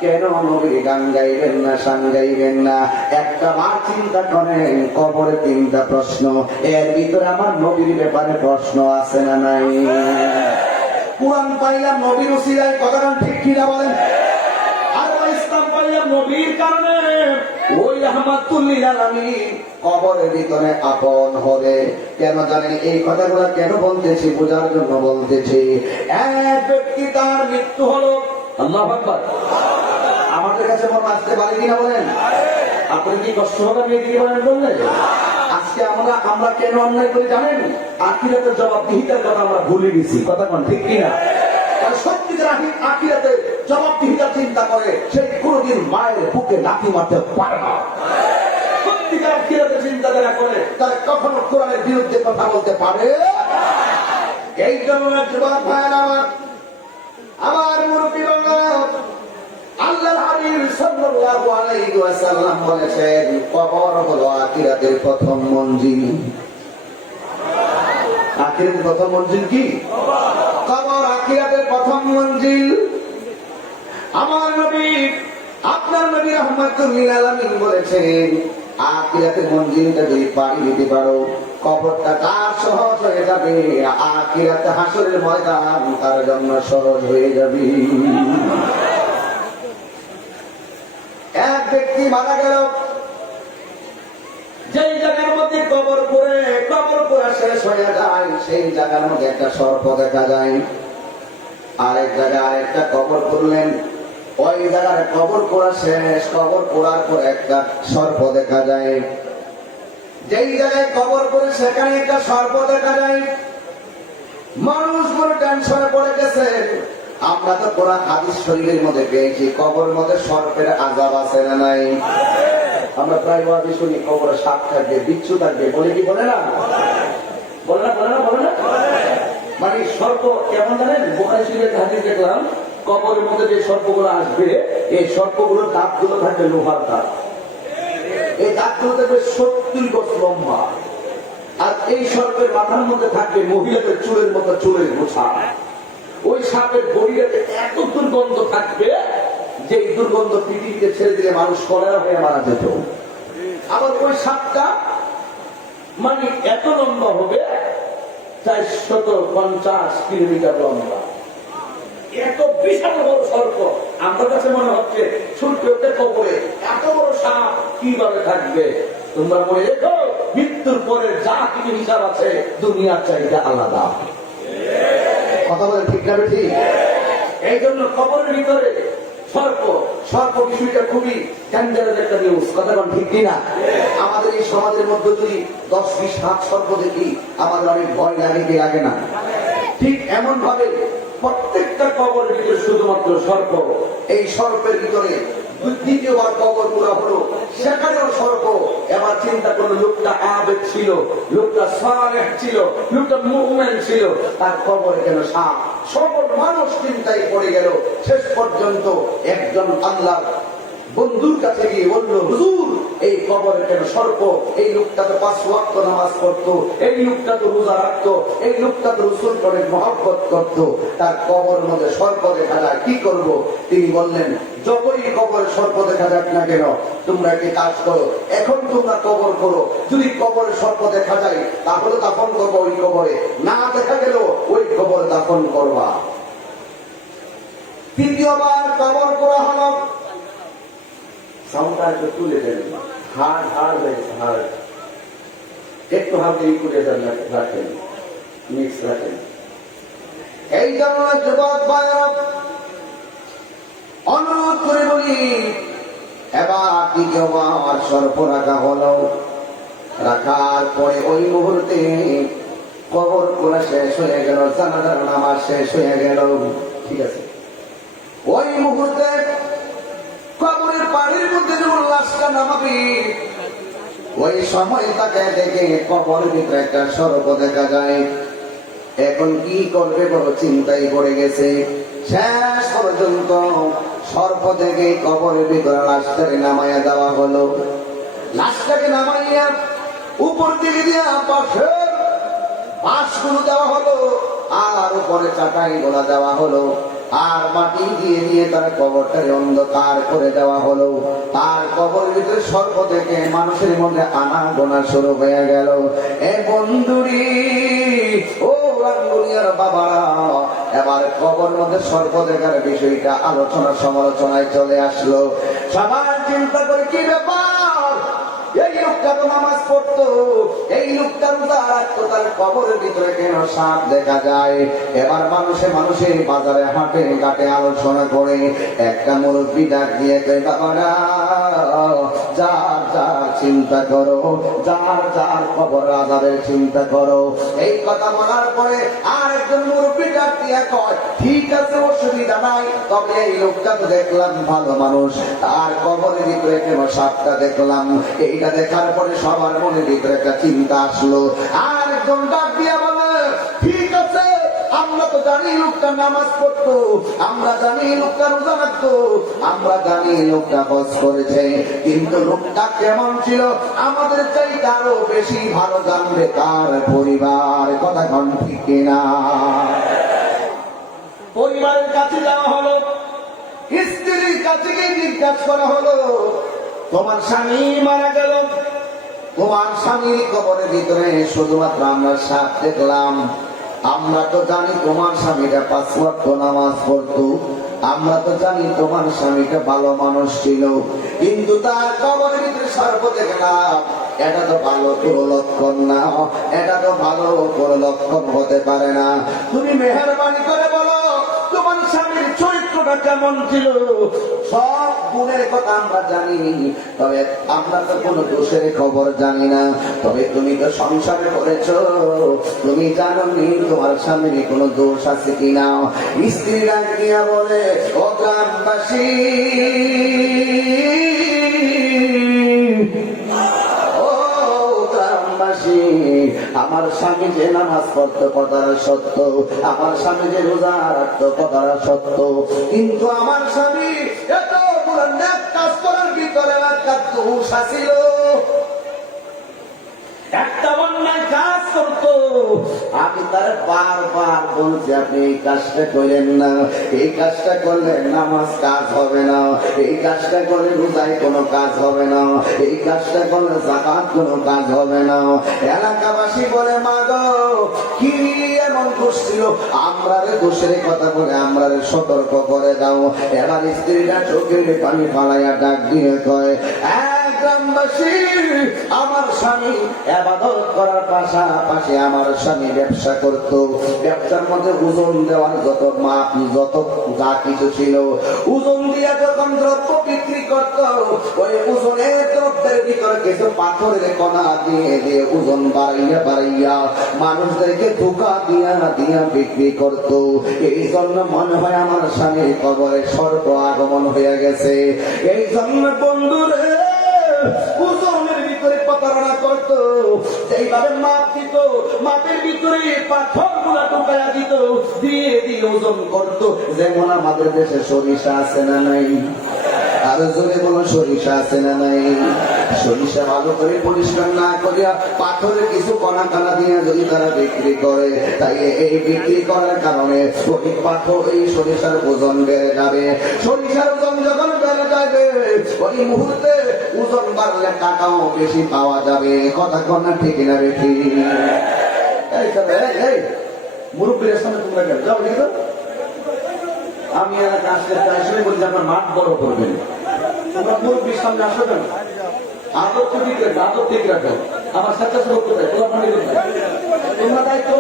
কেন নবীর গান গাইবেন না, শান গাইবেন না? একটা বার চিন্তা করেন, কবরে 3টা প্রশ্ন, এর ভিতরে আমার নবীর ব্যাপারে প্রশ্ন আছে না নাই? কুরআন পাইলাম নবীর উসিলায়, কথাটা ঠিক কিনা বলেন? আর ইসলাম পাইলাম নবীর কারণে, ওই রাহমাতুল লিল আলামিন কবরের ভিতরে আপন হবে। কেন জানেন এই কথাগুলো কেন বলতেছি? বোঝার জন্য বলতেছি। এক ব্যক্তি তার মৃত্যু হলো, আল্লাহু আকবার, আমাদের কাছে মনে আসতে পারে কিনা বলেন? আপনি কি কষ্ট হবে আমি এদিকে বলেন বললে? আজকে আমরা কেন অন্যায় করি জানেন? আখিরাতের জবাবদিহিতার কথা আমরা ভুলে গেছি, কথা কোন ঠিক কিনা? সত্যিকার আখিরাতে জবাবদিহিতার চিন্তা করে সেই কোনদিন মায়ের বুকে লাথি মারতে পারে না। সত্যিকার আখিরাতে চিন্তা যারা করে তারা কখনো কোরআনের বিরুদ্ধে কথা বলতে পারে। এই জন্য যুবক ভাইয়েরা আমার মুরব্বী বাংলা, আল্লাহর হাবিব সাল্লাল্লাহু আলাইহি ওয়াসাল্লাম বলেছেন কবর হলো আখিরাতের প্রথম মঞ্জিল। আখিরাতের প্রথম মঞ্জিল কি? কবর আখিরাতের প্রথম মঞ্জিল। আমার নবী, আপনার নবী রাহমাতুল লিল আলামিন বলেছেন আখিরাতের মঞ্জিলটা যদি পাড়ি দিতে পারো, কবরটা তার সহজ হয়ে যাবে, আখিরাতে হাসরের ময়দান তার জন্য সহজ হয়ে যাবে। এক ব্যক্তি মারা গেল, যেই জায়গার মধ্যে কবর করে শেষ হয়ে যায়, সেই জায়গার মধ্যে একটা সর্প দেখা যায়। আরেক জায়গায় আরেকটা কবর করলেন, ওই জায়গায় কবর করা শেষ, কবর করার পর একটা সর্প দেখা যায়। যেই জায়গায় কবর করে সেখানে একটা সর্প দেখা যায়। মানুষ বড় টেনশনে পড়ে গেছে। আমরা তো কোরআন হাদিস শরীফের মধ্যে পেয়েছি কবরের মধ্যে সর্পের আযাব আছে না নাই? আমরা প্রায় ওয়াজি শুনি কবরে সাপ থাকবে, বিচ্ছু থাকবে, বলে কি বলে না? বলে না, বলে না, বলে না? মানে সর্প কেমন জানেন? বুখারী শরীফের হাদিস দেখলাম, কবরের মধ্যে যে সর্পগুলো আসবে, এই সর্পগুলোর দাঁতগুলো থাকবে লোহার দাঁত। এই দাঁতগুলো থাকবে 70 গজ লম্বা। আর এই সর্পের মাথার মধ্যে থাকবে মহিলাদের চুলের মতো চুলের গোছা। ওই সাপের বডিতে এত দুর্গন্ধ থাকবে যে এই দুর্গন্ধ পৃথিবীতে ছেড়ে দিলে মানুষ কলেরা হয়ে মারা যেত। আবার ওই সাপটা মানে এত লম্বা হবে 450 কিলোমিটার লম্বা। এত বিশাল বড় সর্প, আমার কাছে মনে হচ্ছে ছোট্ট কবরে এত বড় সাপ কিভাবে থাকবে? তোমরা মনে রেখো, মৃত্যুর পরে যা কিছু হিসাব আছে দুনিয়ার চাইতে আলাদা। কথা বলে ঠিক না ঠিক? এই জন্য কবরের ভিতরে সর্প বিষয়টা খুবই ডেঞ্জারাস একটা নিউজ, কথা বল ঠিক কিনা? আমাদের এই সমাজের মধ্যে যদি 10-20 হাত সর্প দেখি আমাদের অনেক ভয় লাগে কি লাগে না? ঠিক এমন ভাবে প্রত্যেকটা কবরের ভিতরে শুধুমাত্র সর্প। এই সর্পের ভিতরে দ্বিতীয়বার কবর পুরা হলো, সেখানেও সর্প। এবার চিন্তা করলো লোকটা আবেদ ছিল, লোকটা সালেহ ছিল, লোকটা মুমিন ছিল, তার কবরে কেন সাপ? সকল মানুষ চিন্তায় পড়ে গেল। শেষ পর্যন্ত একজন আল্লাহর বন্ধুর কাছে গিয়ে বলল, হুজুর এই কবরে কেন সর্প? এই লোকটা তো 5 ওয়াক্ত নামাজ পড়তো, এই লোকটা তো রোজা রাখতো, এই লোকটা তো রাসূলকে অনেক মহব্বত করতো, তার কবরের মধ্যে সর্প দেখা যায়, কি করব? তিনি বললেন, যতই কবরে সর্প দেখা যাক না কেন, তোমরা একটি কাজ করো, এখন তোমরা কবর করো। যদি কবরে সর্প দেখা যায় তাহলে দাফন করবো ওই কবরে, না দেখা গেল ওই কবরে দাফন করবা। তৃতীয়বার কবর করা হলো, সাউন্ডটা একটু তুলে দেন, হাড় একটু হাতে করে রাখেন, মিক্স রাখেন। এই জন্য যুবক ভাইরা অনুরোধ করে বলি, এবার দ্বিতীয়বার সর্প রাখা হলো। রাখার পরে ওই মুহূর্তে কবর খোলা শেষ হয়ে গেল, জানাজার নামাজ শেষ হয়ে গেল, ঠিক আছে? ওই মুহূর্তে কবরের পানির মধ্যে যখন লাশটা নামাবি, ওই সময় তাকে দেখে কবরের ভিতরে একটা সর্প দেখা যায়। এখন কি করবে বড় চিন্তায় পড়ে গেছে। শেষ পর্যন্ত সর্প থেকে কবরের ভিতরে লাশটাকে নামাইয়া দেওয়া হলো। লাশটাকে নামাইয়া উপর দিকে দিয়া পাশের বাঁশগুলো দেওয়া হলো, আর উপরে চাটাই গোলা দেওয়া হলো, আর মাটি দিয়ে দিয়ে তার কবরটাকে অন্ধকার করে দেওয়া হলো। আর কবরের ভিতরে সর্প থেকে মানুষের মধ্যে আনা গোনা শুরু হয়ে গেল। এ বন্ধুরি, ও রাঙ্গুলিয়ার বাবা, এবার কবর মধ্যে সর্প দেখার বিষয়টা আলোচনা সমালোচনায় চলে আসলো। সবাই চিন্তা করে কি ব্যাপার, এই লোকটা তো নামাজ পড়তো, এই লোকটা রোজা রাখতো, তার কবরের ভিতরে কেন সাপ দেখা যায়? এবার মানুষে বাজারে হাটে ঘাটে আলোচনা করে একটা মুরব্বী ডাক দিয়ে কয়, বাবারা যার যার চিন্তা করো, যার যার কবর আযাবের চিন্তা করো। এই কথা বলার পরে আর একজন মুরব্বী ডাক দিয়ে কয়, ঠিক আছে অসুবিধা নাই, তবে এই লোকটা তো দেখলাম ভালো মানুষ, তার কবরের ভিতরে কেন সাপটা দেখলাম? এইটা দেখার পরে সবার মনের ভিতরে একটা চিন্তা আসলো। আর একজন ডাক দিয়া বলে, ঠিক আছে, আমরা তো জানি লোকটা নামাজ পড়তো, আমরা জানি লোকটা রোজা রাখতো, আমরা জানি লোকটা হজ করেছে, কিন্তু লোকটা কেমন ছিল আমাদের চাইতে আরো বেশি ভালো জানবে তার পরিবার। কথা কোন ঠিক কিনা? পরিবারের কাছে যাওয়া হলো, স্ত্রীর কাছে গিয়ে জিজ্ঞাসা করা হলো, তোমার স্বামী মারা গেল, তোমার স্বামীর কবরের ভিতরে শুধুমাত্র আমরা সাপ দেখলাম, আমরা তো জানি তোমার স্বামীটা 5 ওয়াক্ত নামাজ পড়তো, আমরা তো জানি তোমার স্বামীটা ভালো মানুষ ছিল, কিন্তু তার কবরের ভিতরে সর্প দেখলাম, এটা তো ভালো কোনো লক্ষণ না, এটা তো ভালো কোনো লক্ষণ হতে পারে না। তুমি মেহেরবানি করে বলো তোমার স্বামীর চরিত্রটা কেমন ছিল? সব গুণের কথা আমরা জানি, তবে আমরা তো কোনো দোষের খবর জানি না। তবে তুমি তো সংসারে করেছো, তুমি জানো নি তোমার স্বামীর কোনো দোষ আছে কিনা। স্ত্রীরা গিয়া বলে, ও গ্রামবাসী, আমার স্বামী যে নামাজ পড়তো কথাটা সত্য, আমার স্বামী যে রোজা রাখতো কথাটা সত্য, কিন্তু আমার স্বামী এত বড় নেক কাজ করার ভিতরে একটা দোষ আছিল, একটা অন্যায় কাজ করতো। আমি তার বারবার বলছি, আপনি এই কাজটা করেন না, এই কাজটা করলে নামাজ কাজ হবে না, এই কাজটা করলে রোজায় কোনো কাজ হবে না, এই কাজটা করলে যাকাত কোনো কাজ হবে না। এলাকাবাসী বলে, মা গো কি এমন দোষ ছিল? আমরা দোষের কথা বলে আমরা সতর্ক করে দাও। এবার স্ত্রীরা চোখের পানি ফালাইয়া ডাক দিয়ে কয়, গ্রামবাসী, আমার স্বামী ইবাদত করার পাশাপাশি আমার স্বামী ব্যবসা করত, ব্যবসার মধ্যে ওজন দেওয়ার যত মাপ যত যা কিছু ছিল, ওজন দিয়ে যখন দ্রব্য বিক্রি করত, ওই ওজনের দ্রব্যের ভিতরে কিছু পাথরের কণা দিয়ে দিয়ে ওজন বাড়াইয়া মানুষদেরকে ধোঁকা দিয়া দিয়া বিক্রি করত। এই জন্য মনে হয় আমার স্বামীর কবরে সর্প আগমন হয়ে গেছে। এই জন্য বন্ধুরে ওজনের ভিতরে প্রতারণা করতো, এইভাবে মাপ দিত, মাপের ভিতরে পাথর গুলা ঢুকাইয়া দিত, দিয়ে দিয়ে ওজন করতো। যেমন আমাদের দেশে সরিষা আছে না নাই? আরো জোরে বলো, সরিষা আছে না নাই? সরিষা ভালো করে পরিষ্কার না করিয়া পাথরে কিছু কণা কানা দিয়ে যদি তারা বিক্রি করে, তাই এই বিক্রি করার কারণে ওই পাথর এই সরিষার ওজন বেড়ে যাবে। সরিষার ওজন যখন বেড়ে যাবে, ওই মুহূর্তে ওজন বাড়লে টাকাও বেশি পাওয়া যাবে। কথা কন্যা ঠিক না বেশি? মুরব্বীর সামনে তোমরা কেন যাও? ঠিক আছে, আমি এলাকা আসলে বলি আপনার মাঠ বড় করবেন, তোমরা মুরব্বীর সামনে আসো কেন? আদর ঠিক রাখবে, আদর ঠিক রাখো। আমার সাথে লোক কোথায়? তোমরা দায়িত্ব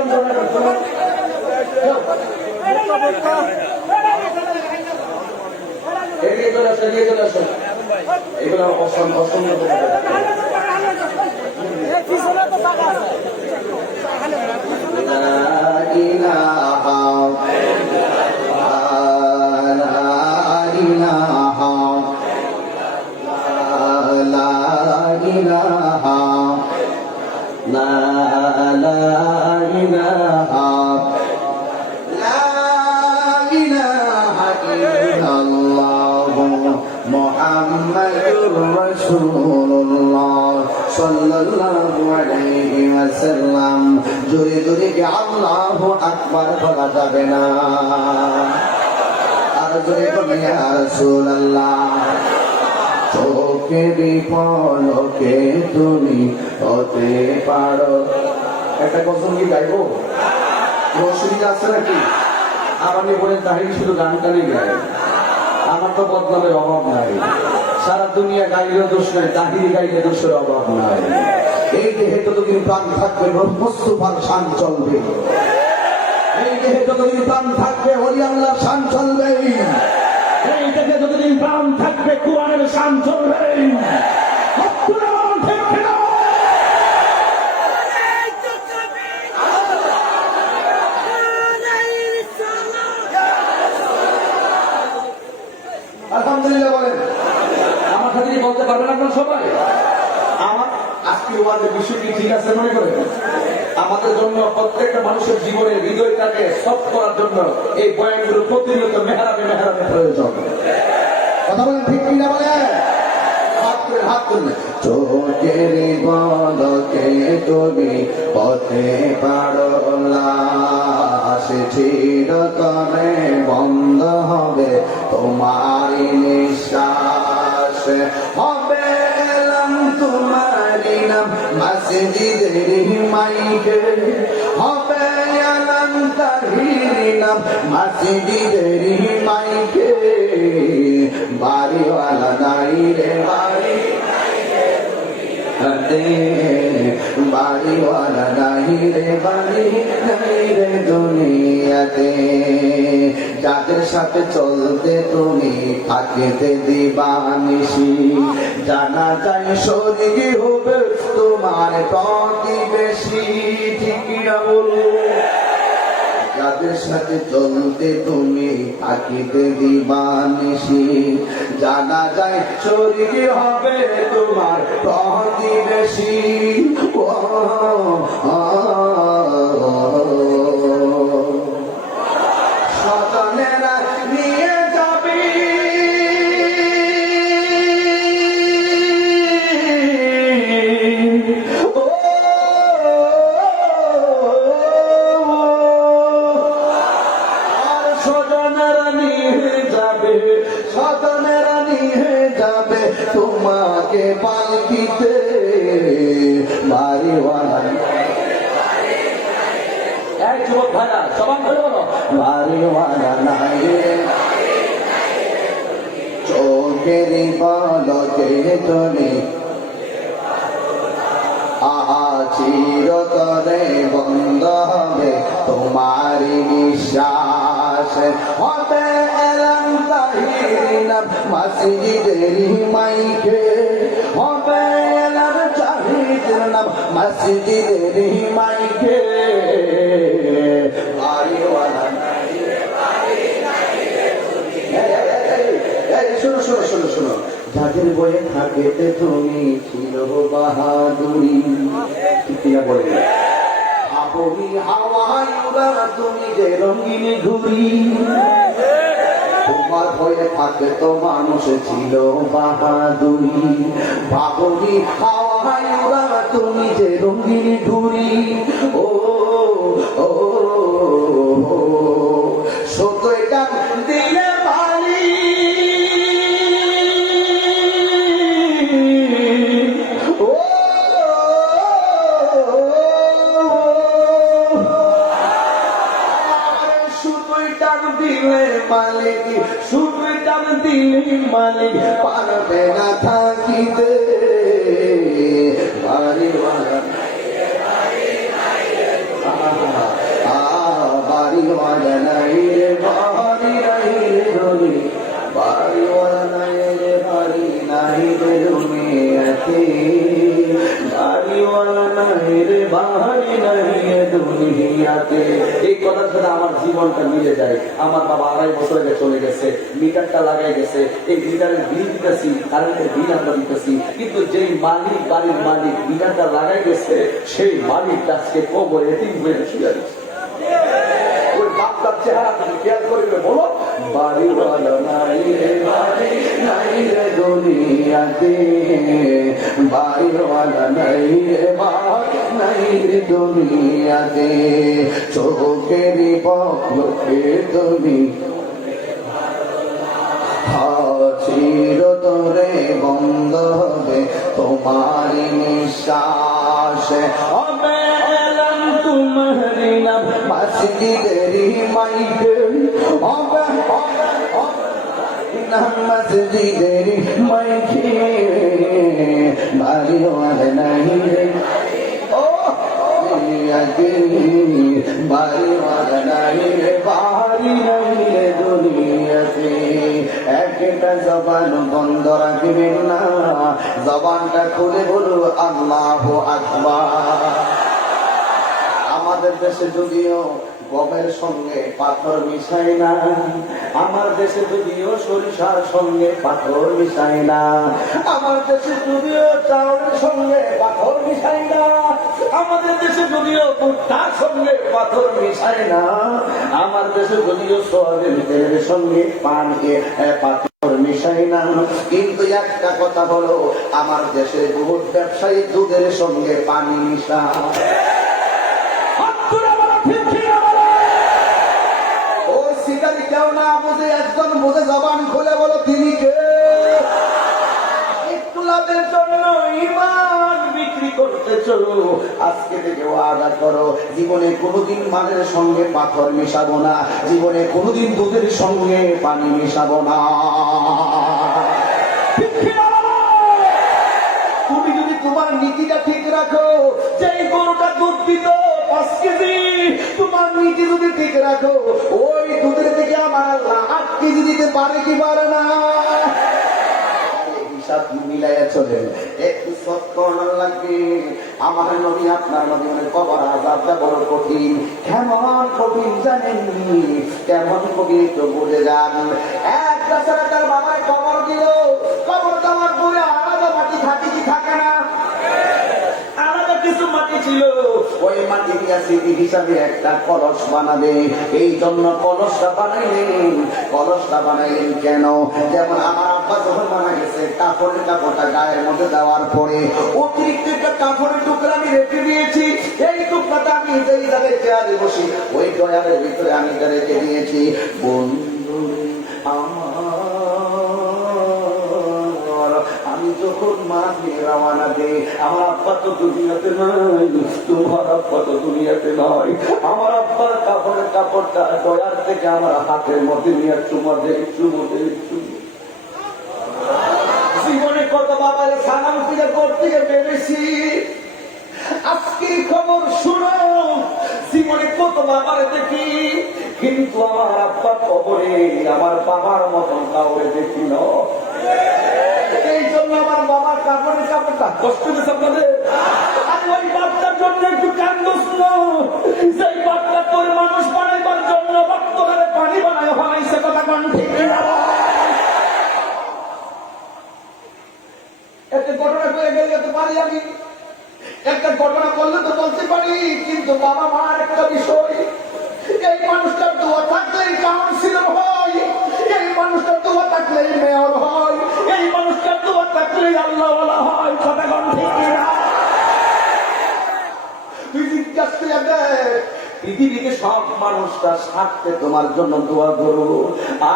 এগিয়ে চলে আসো, এগিয়ে চলে আসো। এগুলো অসম্ভব। La লা ইলাহা ইল্লাল্লাহ মুহাম্মাদুর রাসূলুল্লাহ সাল্লাল্লাহু আলাইহি ওয়াসাল্লাম। জোরে জোরে কি আল্লাহু আকবার বলা যাবে না? আর জোরে বলি ইয়া রাসূলুল্লাহ। চোখের পলকে তুমি হতে পারো। একটা কসম কি গাইবো? অসুবিধা আছে নাকি? আমাকে বলে তাহিরি শুধু গান গানই গায়, আমার তো বদনামের অভাব নাই। সারা দুনিয়া গাইলেও দোষ নাই, তাহিরি গাইলে দোষের অভাব নাই। এই দেহে যতদিন প্রাণ থাকবে মোস্তফার শান চলবে, এই দেহে যতদিন প্রাণ থাকবে ওলি আল্লাহর শান চলবে, এই দেহে যতদিন প্রাণ থাকবে কোরআনের শান চলবে। আলহামদুলিল্লাহ বলেন। আমার সাথে বলতে পারবেন আপনারা সবাই? আমার আজকের ওয়াজের বিষয়টি ঠিক আছে মনে করেন? আমাদের জন্য প্রত্যেকটা মানুষের জীবনের হৃদয়টাকে সফট করার জন্য এই বয়ানগুলো প্রতিনিয়ত মেহরাবে মেহরাবে প্রয়োজন। কথা বলেন ঠিক কিনা বলেন? হাত তুললে চোখের পলকে তুমি হতে পারো লাশ, চিরতরে বন্ধ হবে তোমার নিঃশ্বাস। হবে এলাম তোমারি নাম মসজিদের মাইকে, হবে এলাম তাহিরি নাম মসজিদের মাইকে। বাড়িওয়ালা নাই রে বাড়ি, বাড়িওয়ালা নাই রে বাড়ি নাই রে দুনিয়াতে। যাদের সাথে চলতে তুমি থাকিতে দিবানিশি, জানা যায় শরীর হবে তোমার প্রতিবেশী। ঠিক না বলো? যাদের সাথে চলতে তুমি থাকিতে দিবানিশি, জানা যায় শরীর হবে তোমার প্রতিবেশী। স্বজনেরা নিয়ে যাবি স্বজনেরা নিয়ে যাবে তোমাকে পালকিতে। বাড়িওয়ালা এই যুবক ভাইরা সবাই বলে বলো, বাড়িওয়ালা নাই রে, চোখের পলকে তুমি চিরতরে বন্ধ হবে তোমার নিঃশ্বাস। হবে এলাম তাহিরি নাম মসজিদের মাইকে, হবে এলাম তাহিরির নাম মসজিদের মাইকে। বাড়িওয়ালা শোনো শোনো শোনো শোনো, যাদের বয়ে থাকেতে তুমি ছিল বাহাদুরি। ঠিক বলে আপনি হাওয়ায় উড়া তুমি যে রঙিন ঘুরি, তোমার ভয়ে থাকে তো মানুষ ছিল বাহাদুরি। বাবুরি হাওয়ায় উড়া তুমি যে রঙিন ঘুরি। ও ও সত্যই গান দিলে বাড়ি, দিলে মালিক শুধুই টান দিলে মালিক পারবে না থাকিতে। বাড়িওয়ালা বাড়িওয়ালা নাই রে বাড়ি নাই রে ধরি, বাড়িওয়ালা নাই রে বাড়ি নাই রে দুনিয়াতে। বাড়িওয়ালা নাই রে বাড়ি নাই রে দুনিয়াতে। এই কথার সাথে আমার জীবনটা মিলে যায়। আমার বাবা 2.5 বছর আগে চলে গেছে, মিটারটা লাগাই গেছে, এই মিটারের বিল দিতেছি, কারেন্টের বিল আমরা দিতেছি, কিন্তু যেই মালিক বাড়ির মালিক মিটারটা লাগাই গেছে সেই মালিক আজকে কবরে এতিম হয়ে শুয়ে দিচ্ছে। দুনিয়াতে বাড়িওয়ালা নাই রে বাপ নাই রে দুনিয়াতে চোখের পক্ষে তুমি চিরতরে বন্ধ হবে তোমার নিঃশ্বাস হবে এলাম তোমার নাম মসজিদের মাইকে হবে নাম মসজিদের মাইকে বাড়িওয়ালা নাই রে ও বাড়িওয়ালা নাই রে বাড়ি নাই রে দুনিয়াতে একটা জবান বন্ধ রাখবেন না, জবানটা খুলে বলুন আল্লাহু আকবার। আমাদের দেশে যদিও গমের সঙ্গে পাথর মিশায় না, আমার দেশে যদিও সরিষার সঙ্গে পাথর মিশায় না, আমার দেশে যদিও চাউলের সঙ্গে পাথর মিশায় না, আমাদের দেশে যদিও ভুট্টার সঙ্গে পাথর মিশায় না, আমার দেশে যদিও সোয়াবিন তেলের সঙ্গে পাথর মিশাই না, কিন্তু একটা কথা হলো আমার দেশে বহুত ব্যবসায়ী দুধের সঙ্গে পানি মিশায়। কেউ না বুঝে একজন বুঝে জবান খুলে বলো তিনি কে? একটু লাভের জন্য ঈমান বিক্রি করতে চলো। আজকে থেকে ওয়াদা করো জীবনে কোনোদিন মালের সঙ্গে পাথর মিশাবো না, জীবনে কোনোদিন দুধের সঙ্গে পানি মিশাবো না। তুমি যদি তোমার নীতিটা ঠিক রাখো, যে গরুটা দুধ দিত 5 কেজি, তোমার নীতি যদি ঠিক রাখো, ওই দুধের থেকে আমার আল্লাহ 8 কেজি দিতে পারে কি পারে না? হিসাব মিলাইয়া চলেন, একটু সৎকর্ণ লাগবে। আমার নবী আপনার নবী কবর আযাবটা বড় কঠিন। কেমন কঠিন জানেননি? কেমন কঠিন তো বুঝে যান। এক বছর তার বাবায় কবর দিল, কবর দেওয়ার পরে আলাদা মাটি থাকে কি থাকে না? আলাদা কিছু মাটি ছিল, ওই মাটি দিয়া স্মৃতি হিসাবে একটা কলস বানাবে। এই জন্য কলসটা বানাইলেন। কলসটা বানাইলেন কেন? যেমন আমার আব্বা যখন মারা গেছে, কাপড়টা গায়ের মধ্যে দেওয়ার পরে অতিরিক্ত একটা কাপড়ের টুকরা আমি রেখে দিয়েছি। এই টুকরাটা আমি যেই জায়গায় চেয়ারে বসি, ওই ডয়ারের ভিতরে আমি রেখে দিয়েছি। বন্ধু আমি যখন মাঠে রওনা দেই, আমার আব্বা তো দুনিয়াতে নাই, তোমার আব্বা তো দুনিয়াতে নয়। আমার আব্বার কাপড়টা ডয়ার থেকে আমার হাতের মধ্যে নিয়ে চুমো দেয়। জীবনে কত বাবার সালাম পূজা করতে পেরেছি, আজকের খবর শুনো। জীবনে কত বাবার দেখি, কিন্তু আমার আব্বা কবরে আমার বাবার মতন কাউরে দেখি না। এই জন্য আমার বাবার কাপড়টা কষ্ট হয়েছে আপনাদের। আর ওই বাচ্চার জন্য একটু কান্দোস না, সেই বাচ্চা তোর মানুষ বানাইবার জন্য বাচ্চারে পানি বানায় হলাইছে। কথা কোন ঠিক না? একটা ঘটনা করে গেলে তো পারি আমি, একটা ঘটনা করলে তো বলতে পারি, কিন্তু বাবা মার একটা বিষয়। এই মানুষটার দোয়া থাকলেই কাউন্সিলর হয়, এই মানুষটার দোয়া থাকলেই মেয়র হয়, এই মানুষটার দোয়া থাকলেই আল্লাহওয়ালা হয়। কথা কোন ঠিক না? তুই জিজ্ঞাসা করে দেখ, পৃথিবীতে সব মানুষটা স্বার্থে তোমার জন্য দোয়া করবো,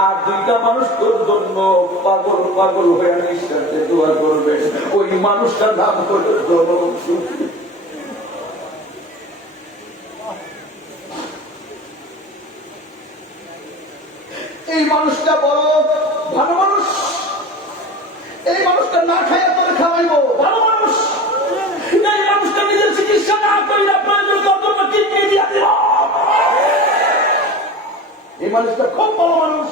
আর 2টা মানুষ তোর জন্য পাগল হয়ে নিঃশ্বাসে দোয়া করবে। ওই মানুষটার নাম হলো জনম সুখী। এই মানুষটা বড় ভালো মানুষ, এই মানুষটা না খাইয়া তোর খাওয়াইবো, ভালো মানুষ। এই মানুষটা নিজের চিকিৎসা না করিয়া প্রয়োজন কিডনি দিয়া দিল। এই মানুষটা খুব ভালো মানুষ।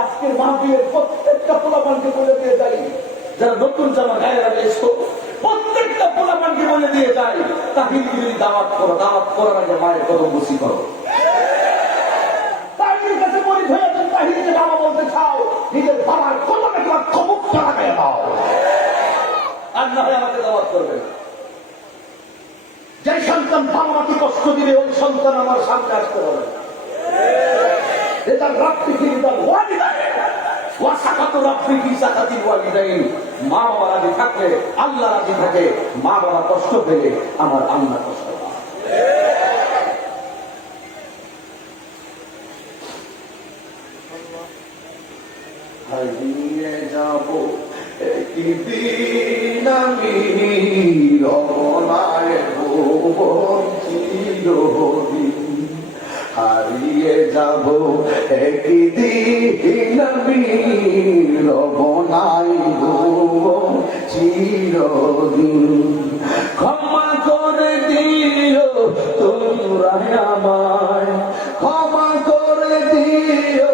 আজকের মাহফিলের প্রত্যেকটা পোলাপানকে বলে দিয়ে যাই, যারা নতুন জামা গায়ে রাখে এসো, প্রত্যেকটা পোলাপানকে বলে দিয়ে যাই, তাহির যদি দাওয়াত করো, দাওয়াত করার আগে মায়ের কদম বসি করো। তাহিরের কাছে বলি ধরে তুমি তাহিরকে বাবা বলতে চাও, নিজের বাবার কদমে তোমার কবুকটা লাগাই দাও, আর না হয় আমাকে দাওয়াত করবে। যে সন্তান বাবা মাকে কষ্ট দিবে, ওই সন্তান আমার সামনে আসতে হবে। এটা রাত্রি ওয়াসাকাতু রাব্বি ফি সাকাতিল ওয়ালিদাইন, মা বাবা রাজি থাকলে আল্লাহ রাজি থাকে, মা বাবা কষ্ট পেলে আমার আল্লাহ কষ্ট পায়। হারিয়ে যাব একদিন আমি রমনায় ভুবন চিরদিন, হারিয়ে যাব একদিন আমি রমনায় ভুবন চিরদিন। ক্ষমা করে দিও তোমরা আমায়, ক্ষমা করে দিও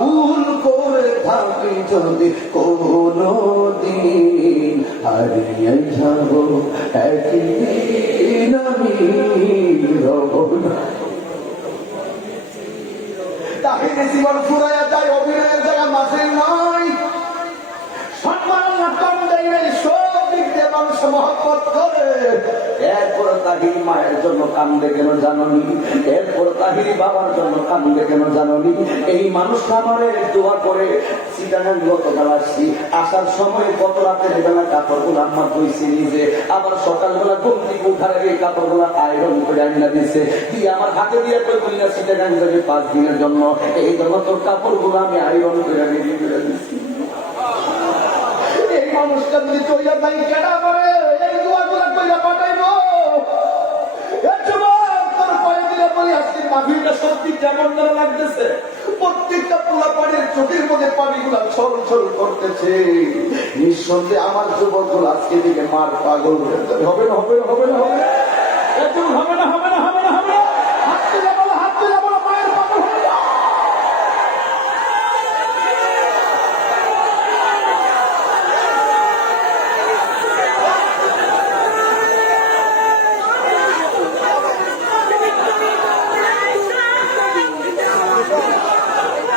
ভুল করে থাকি যদি কোনো দিন, হারিয়ে যাব একদিন আমি রমনা। তাহিরে জীবন ফুরাইয়া যায়, অভিনয়ের জায়গা মাঝে নয়, সম্মান কম দেয় নাই, সব দিক দিয়ে মানুষ মহব্বত করে। এরপর তাহির মায়ের জন্য কান্দে কেন জাননি, এরপর তাহির বাবার জন্য কান্দে কেন জাননি। এই মানুষটা আমার দোয়া করে সিটাগাং গতকাল আসছি, আসার সময় গত রাতের বেলা কাপড়গুলো আমার ধুইছি নিজে, আবার সকালবেলা ঘুম থেকে উঠার আগে কাপড়গুলো আয়রন করে আনিয়া দিচ্ছে, দিয়ে আমার হাতে দিয়ে কই বলি না সিটাগাং যাবে 5 দিনের জন্য, এই জন্য তোর কাপড়গুলো আমি আয়রন করে রেডি করে দিচ্ছি। এই মানুষটা যদি চইয়া যাই কেডা করে এই দোয়াগুলো কইরা পাঠাইবো? তোর কয়ে দিলে বলি আজকে মাহফিলটা সত্যি কেমন যেন লাগতেছে, প্রত্যেকটা পোলা পানির চোখের মধ্যে পানিগুলা ছল ছল করতেছে। নিঃসন্দেহে আমার যুবকগুলো আজকে দিকে মার পাগল হয়ে যাবে। হবে না হবে না হবে না হবে না হবে না হবে না হবে না হবে না, হাত তুলে বলো, হাত তুলে বলো, মায়ের পাগল হয়ে যাও।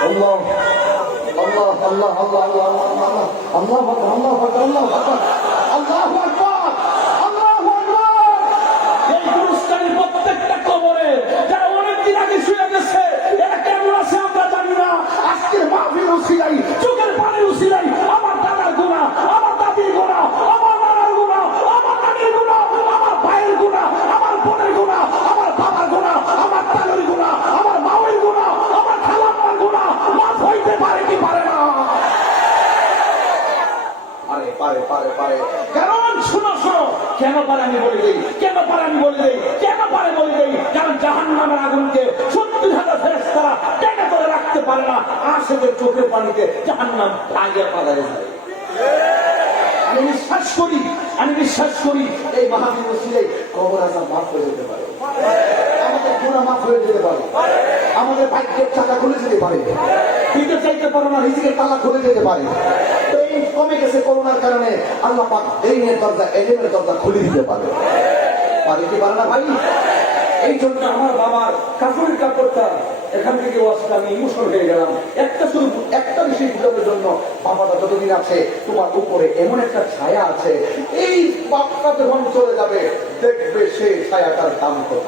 Allah, Allah, Allah, Allah, Allah, Allah, Allah, Allah, Allah, Allahu Akbar, Allahu Akbar। এই গুরুস্থানের প্রত্যেকটা কবরে যারা অনেকদিন আগে শুয়ে গেছে, এরা কেমন আছে আমরা জানি না। আজকের মাহফিল উসিলাই, চোখের পানির উসিলাই, আমার দাদার গুনাহ, আমার দাদির গুনাহ, আমার নানার গুনাহ, আমার নানির গুনাহ, আমার ভাইয়ের গুনাহ, আমার বোনের গুনাহ, আমার বাবার গুনাহ, আমার তালুর গুনাহ, আমার মায়ের গুনাহ, আমার খালাম্মার গুনাহ মাফ হইতে পারে কি পারে না? পারে পারে পারে পারে। কারণ শুনো শুনো, কেন পারে আমি বলে দিই, কেন পারে আমি বলে দিই, কেন পারে বলে দিই, কারণ জাহান্নামের আগুনকে 70,000 ফেরেশতারা টেনে ধরে রাখতে পারে না, আশেকের চোখের পানিতে জাহান্নাম ভাঙিয়ে পালায় যায়। আমি বিশ্বাস করি, আমি বিশ্বাস করি এই মাহফিল উসিলাই কবর আযাব মাফ হয়ে যেতে পারে, আমাদের গুনাহ মাফ হয়ে যেতে পারে, আমাদের ভাগ্যের চাকা খুলে যেতে পারে, দিতে চাইতে পারো না রিজিকের তালা খুলে যেতে পারে। তো এই কমে গেছে করোনার কারণে, আল্লাহ পাক দিনের দরজা, এলেমের দরজা খুলে দিতে পারে, পারে কি পারে না ভাই? এই জন্য আমার বাবার কাপড়ের কাপড়টা এখান থেকে ওয়াজটা আমি ইমোশনাল হয়ে গেলাম। একটা বিষয় বুঝানোর জন্য, বাবাটা যতদিন আছে তোমার উপরে এমন একটা ছায়া আছে, এই বাপটা যখন চলে যাবে দেখবে সেই ছায়াটার দাম কত।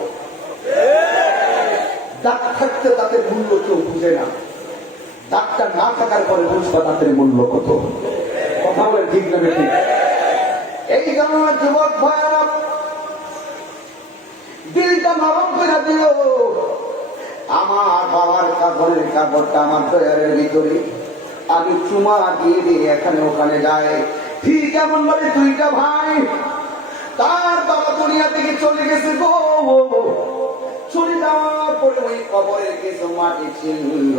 দাগ থাকতে তাদের মূল্য কেউ বুঝে না, দাগটা না থাকার পরে বুঝবা তাদের মূল্য কত। কথা বলে ঠিক না ঠিক? এই জন্য যুবক ভাইরা দিলটা নরম করে দিল। আমার বাবার কাপড়ের কাপড়টা আমার দয়ারের ভিতরে আমি চুমা দিয়ে দিয়ে এখানে ওখানে যাই, ঠিক এমন ভাবে 2টা ভাই তার বাবা দুনিয়া থেকে চলে গেছে গো। চলে যাওয়ার পরে ওই কবরের কিছু মাটি ছিল,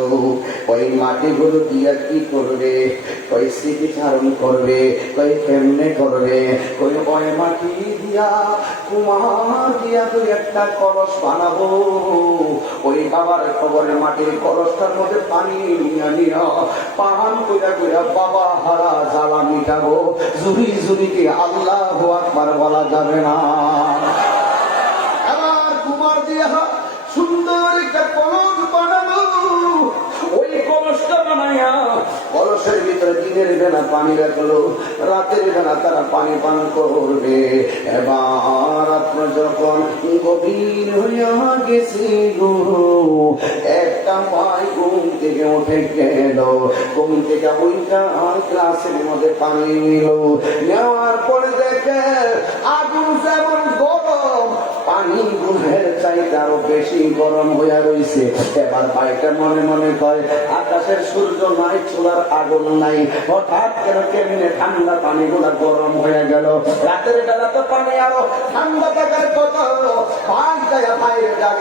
ওই মাটিগুলো দিয়া কি করবে, ওই স্মৃতিচারণ করবে, ওই কেমনে করবে, ওই মাটি দিয়া কুমার দিয়া তুই একটা কলস বানাবো। ওই বাবার কবরের মাটির কলসটার মধ্যে পানি নিয়া নিয়া পান কইরা কইরা বাবা হারা জ্বালা মিটাবো। জুরি জুরিকে আল্লাহু আকবার বলা যাবে না। সুন্দর একটা কলস বানাবো, ওই কলসটা বানাইয়া কলসের ভিতরে দিনের বেলা পানি রাখলো, রাতের বেলা তারা পানি পান করবে। এবার আপনার যখন গভীর হইয়া গেছে গো, একটা মাই ঘুম থেকে উঠে গেল, ঘুম থেকে ওইটা ক্লাসের মধ্যে পানি নিল, নেওয়ার পরে দেখে আগুন যেমন গরম, পানি ঘুমের চাইতে আরো বেশি গরম হইয়া রয়েছে। এবার ভাইটা মনে মনে কয় আকাশের সূর্য নাই, চুলার আগুন নাই, হঠাৎ কেন কেমনে ঠান্ডা পানি গুলা গরম হয়ে গেল। রাতের বেলা তো পানি আরো ঠান্ডা থাকার কথা, বাইরে ডাক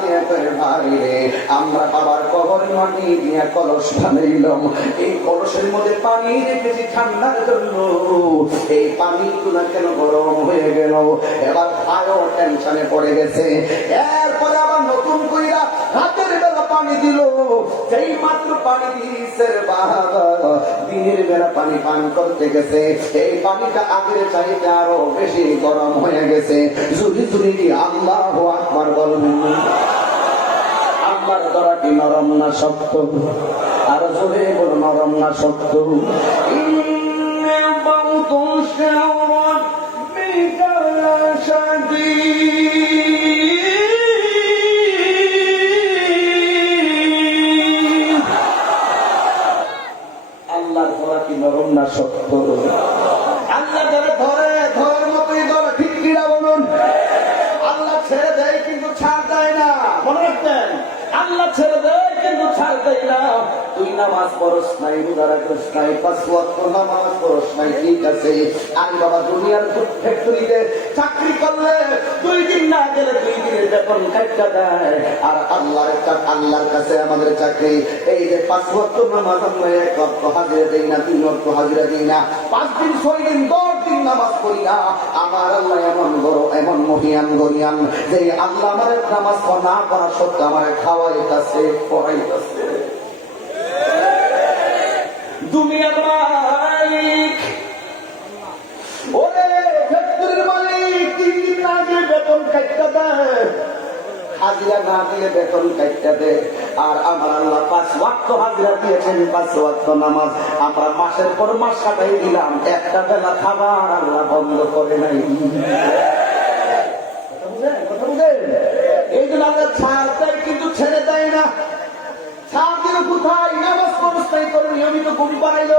দিয়ে বাইরে আমরা বাবার কবর মাটি দিয়ে কলস বানাইলাম, এই কলসের মধ্যে পানি রেখেছি ঠান্ডার জন্য, এই পানি গুলা কেন গরম হয়ে গেল। এবার আরো টেনশনে পড়ে গেছে। এরপরে আবার নতুন কইরা রাতের বেলা পানি দিল, যেই মাত্র পানি দিয়েছে বাবা, দিনের বেলা পানি পান করতে গেছে, এই পানিটা আগের চাইতে আরো বেশি গরম হয়ে গেছে। জুড়ি জুড়ি দিয়ে আল্লাহু আকবার বলবেন। আল্লাহর দরা কি নরম না শক্ত? আর জোরে বল, নরম না শক্ত? আল্লাহর ধরা কি নরম না শক্ত? আল্লাহ যারা ধরে ধরার মতোই ধরে, ঠিক কিনা বলুন? আল্লাহ ছেড়ে দেয় কিন্তু ছাড় দেয় না, মনে রাখবেন। আল্লাহ ছেড়ে দেয় কিন্তু ছাড় দেয় না। তুই নামাজ পড়স নাই, রোজা রাখিস নাই, 5 ওয়াক্ত নামাজ পড়স নাই, ঠিক আছে। আমি বাবা দুনিয়ার ফ্যাক্টরিতে চাকরি করলে 2 দিন না গেলে 2 দিনের বেতন কাটা দেয়। আর আল্লাহর কাছে আমাদের চাকরি, এই যে 5 ওয়াক্ত নামাজ আমরা 1 ওয়াক্ত হাজিরা দেই না, 3 ওয়াক্ত হাজিরা দেই না, 5 দিন 6 দিন 10 দিন নামাজ পড়ি না। আমার আল্লাহ এমন বড়, এমন মহিয়ান গরিয়ান, যে আল্লাহ আমার নামাজ না করা সত্ত্বেও আমার খাওয়াইতেছে, পড়াইতেছে। দুনিয়ার মালিক, ওরে ফ্যাক্টরির মালিক, 3 দিন আগে বেতন কাটতে দেয়, হাজিরা না দিলে বেতন কাটতে দেয়। আর আমার আল্লাহ 5 ওয়াক্ত হাজিরা দিয়েছেন, 5 ওয়াক্ত নামাজ আমরা মাসের পর মাস কাটাই দিলাম, একটা বেলা খাবার আল্লাহ বন্ধ করে নাই। কথা বুঝেন? এই জন্য আল্লাহ ছাড় দেয় কিন্তু ছেড়ে দেয় না। ছাড় দিল কোথায়? নামাজ পড়স্তাই করে নিয়মিত ঘুম পাড়াইলো,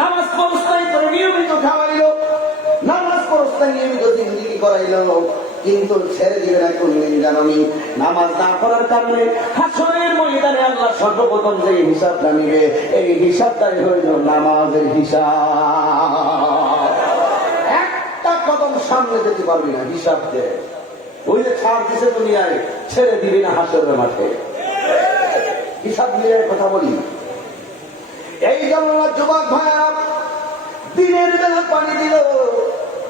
নামাজ পড়স্তাই করে নিয়মিত খাওয়াইলো, নামাজ পড়স্তাই নিয়মিত জিন্দিগি করাইলো, কিন্তু ছেড়ে দিবে না কোনদিন জানি। নামাজ না করার কারণে হাসরের ময়দানে আল্লাহ সর্বপ্রথম যে হিসাবটা নিবে, এই হিসাবটাই হইল নামাজের হিসাব। একটা কদম সামনে যেতে পারবি না হিসাব দিয়ে। ওই যে ছাড় দিছে দুনিয়ায়, ছেড়ে দিবি না হাসরের মাঠে। হিসাব নিয়ে কথা বলি। এই জন্য যুবক ভাইরা দিনের বেলা পানি দিল,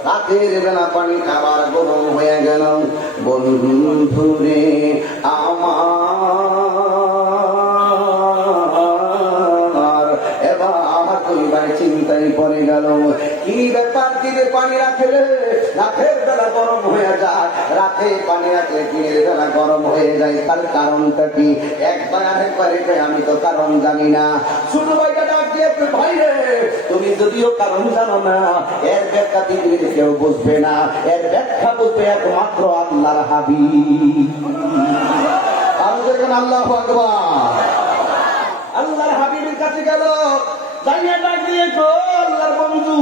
রাতের বেলা পানি খাবার গরম হয়ে গেল। বন্ধুরে আমার এবার পরিবার চিন্তায় পড়ে গেল, কি ব্যাপার? দিনে পানি রাখলে রাতের বেলা গরম হয়ে যায়, রাতে পানি রাখলে দিনের বেলা গরম হয়ে যায়, তার কারণটা কি? একবার আমি তো কারণ জানি না। ছোট ভাইটা ডাক দিয়ে, ভাই রে, তুমি যদিও কারণ জানো না, এর ব্যাখ্যা পৃথিবীতে কেউ বুঝবে না, এর ব্যাখ্যা বুঝবে একমাত্র আল্লাহর হাবিব। আর দেখুন আল্লাহু আকবার, আল্লাহর হাবিবের কাছে গেল, জানিয়ে ডাক দিয়ে, আল্লাহর বন্ধু,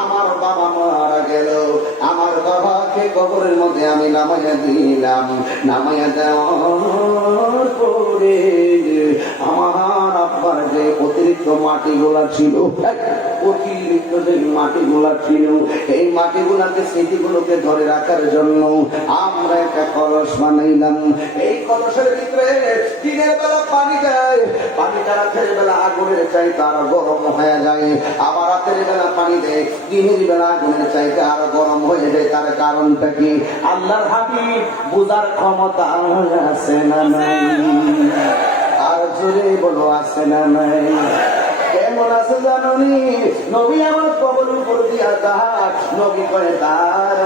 আমার বাবা মারা গেল, আমার বাবাকে কবরের মধ্যে আমি নামাইয়া দিলাম, নামাইয়া দেওয়ার পরে আমার আব্বার যে অতিরিক্ত মাটিগুলা ছিল, অতিরিক্ত যে মাটিগুলা ছিল, এই মাটিগুলাকে স্মৃতিগুলোকে ধরে রাখার জন্য আমরা একটা কলস বানাইলাম। এই কলসের ভিতরে দিনের বেলা পানি দেয়, পানিটা রাতের বেলা আগুনের চাইতে আরো গরম হয়ে যায়, আবার রাতের বেলা পানি দেয়, দিনের বেলা আগুনের চাইতে আরো গরম হয়ে যায়। তার কারণটা কি? আল্লাহর হাবিব বুঝার ক্ষমতা আছে না নাই? আর জোরে বলো, আছে না নাই? কেমন আছে জানি? নবী আমার কবর উপর দিয়া যাক, নবী করে তার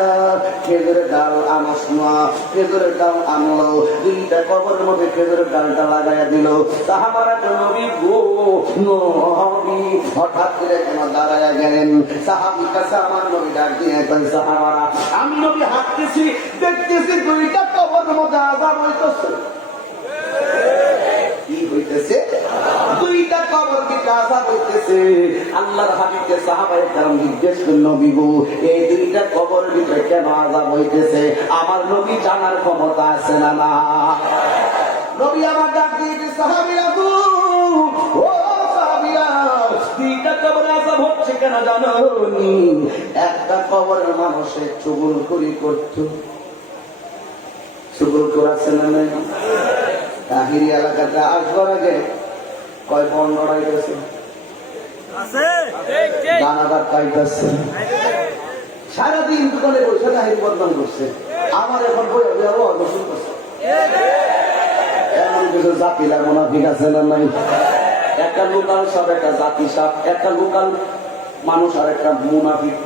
খেজুরের ডাল আনস না, খেজুরের ডাল আনলো, দুইটা কবরের মধ্যে খেজুরের ডালটা লাগাইয়া দিল। সাহাবারা তো নবী গো নবী, হঠাৎ করে কেন দাঁড়াইয়া গেলেন? সাহাবীর কাছে আমার নবী ডাক দিয়ে কই, সাহাবারা আমি নবী হাঁটতেছি, দেখতেছি দুইটা কবরের মধ্যে আযাব হইতেছে। কি হইতেছে? দুইটা কবর দিকে আযাব হইতেছে। আল্লাহর হাবিবকে সাহাবায়ে কেরাম জিজ্ঞেস করলেন, নবী গো এই দুইটা কবরের ভিতরে কেন আযাব হইতেছে? আমার নবী জানার ক্ষমতা আছে না না? নবী আমার ডাক দিয়ে সাহাবীরা গো, ও সাহাবীরা, দুইটা কবরে আযাব হচ্ছে কেন জানো নি? একটা কবরের মানুষের চুগলখড়ি করত। চুগলখড় আছে না নাই? তাহিরি এলাকাতে আসবার আগে কয় বন লড়াইতেছে, দানাদার পাইতেছে, সারাদিন দোকানে বসে তাহিরি বদনাম করছে। আমার এখন বই অবসর করছে। এমন কিছু জাতিরা মুনাফিক আছে না নাই? একটা লোকাল সাপ, একটা জাতি সাপ, একটা লোকাল মানুষ আর একটা মুনাফিক।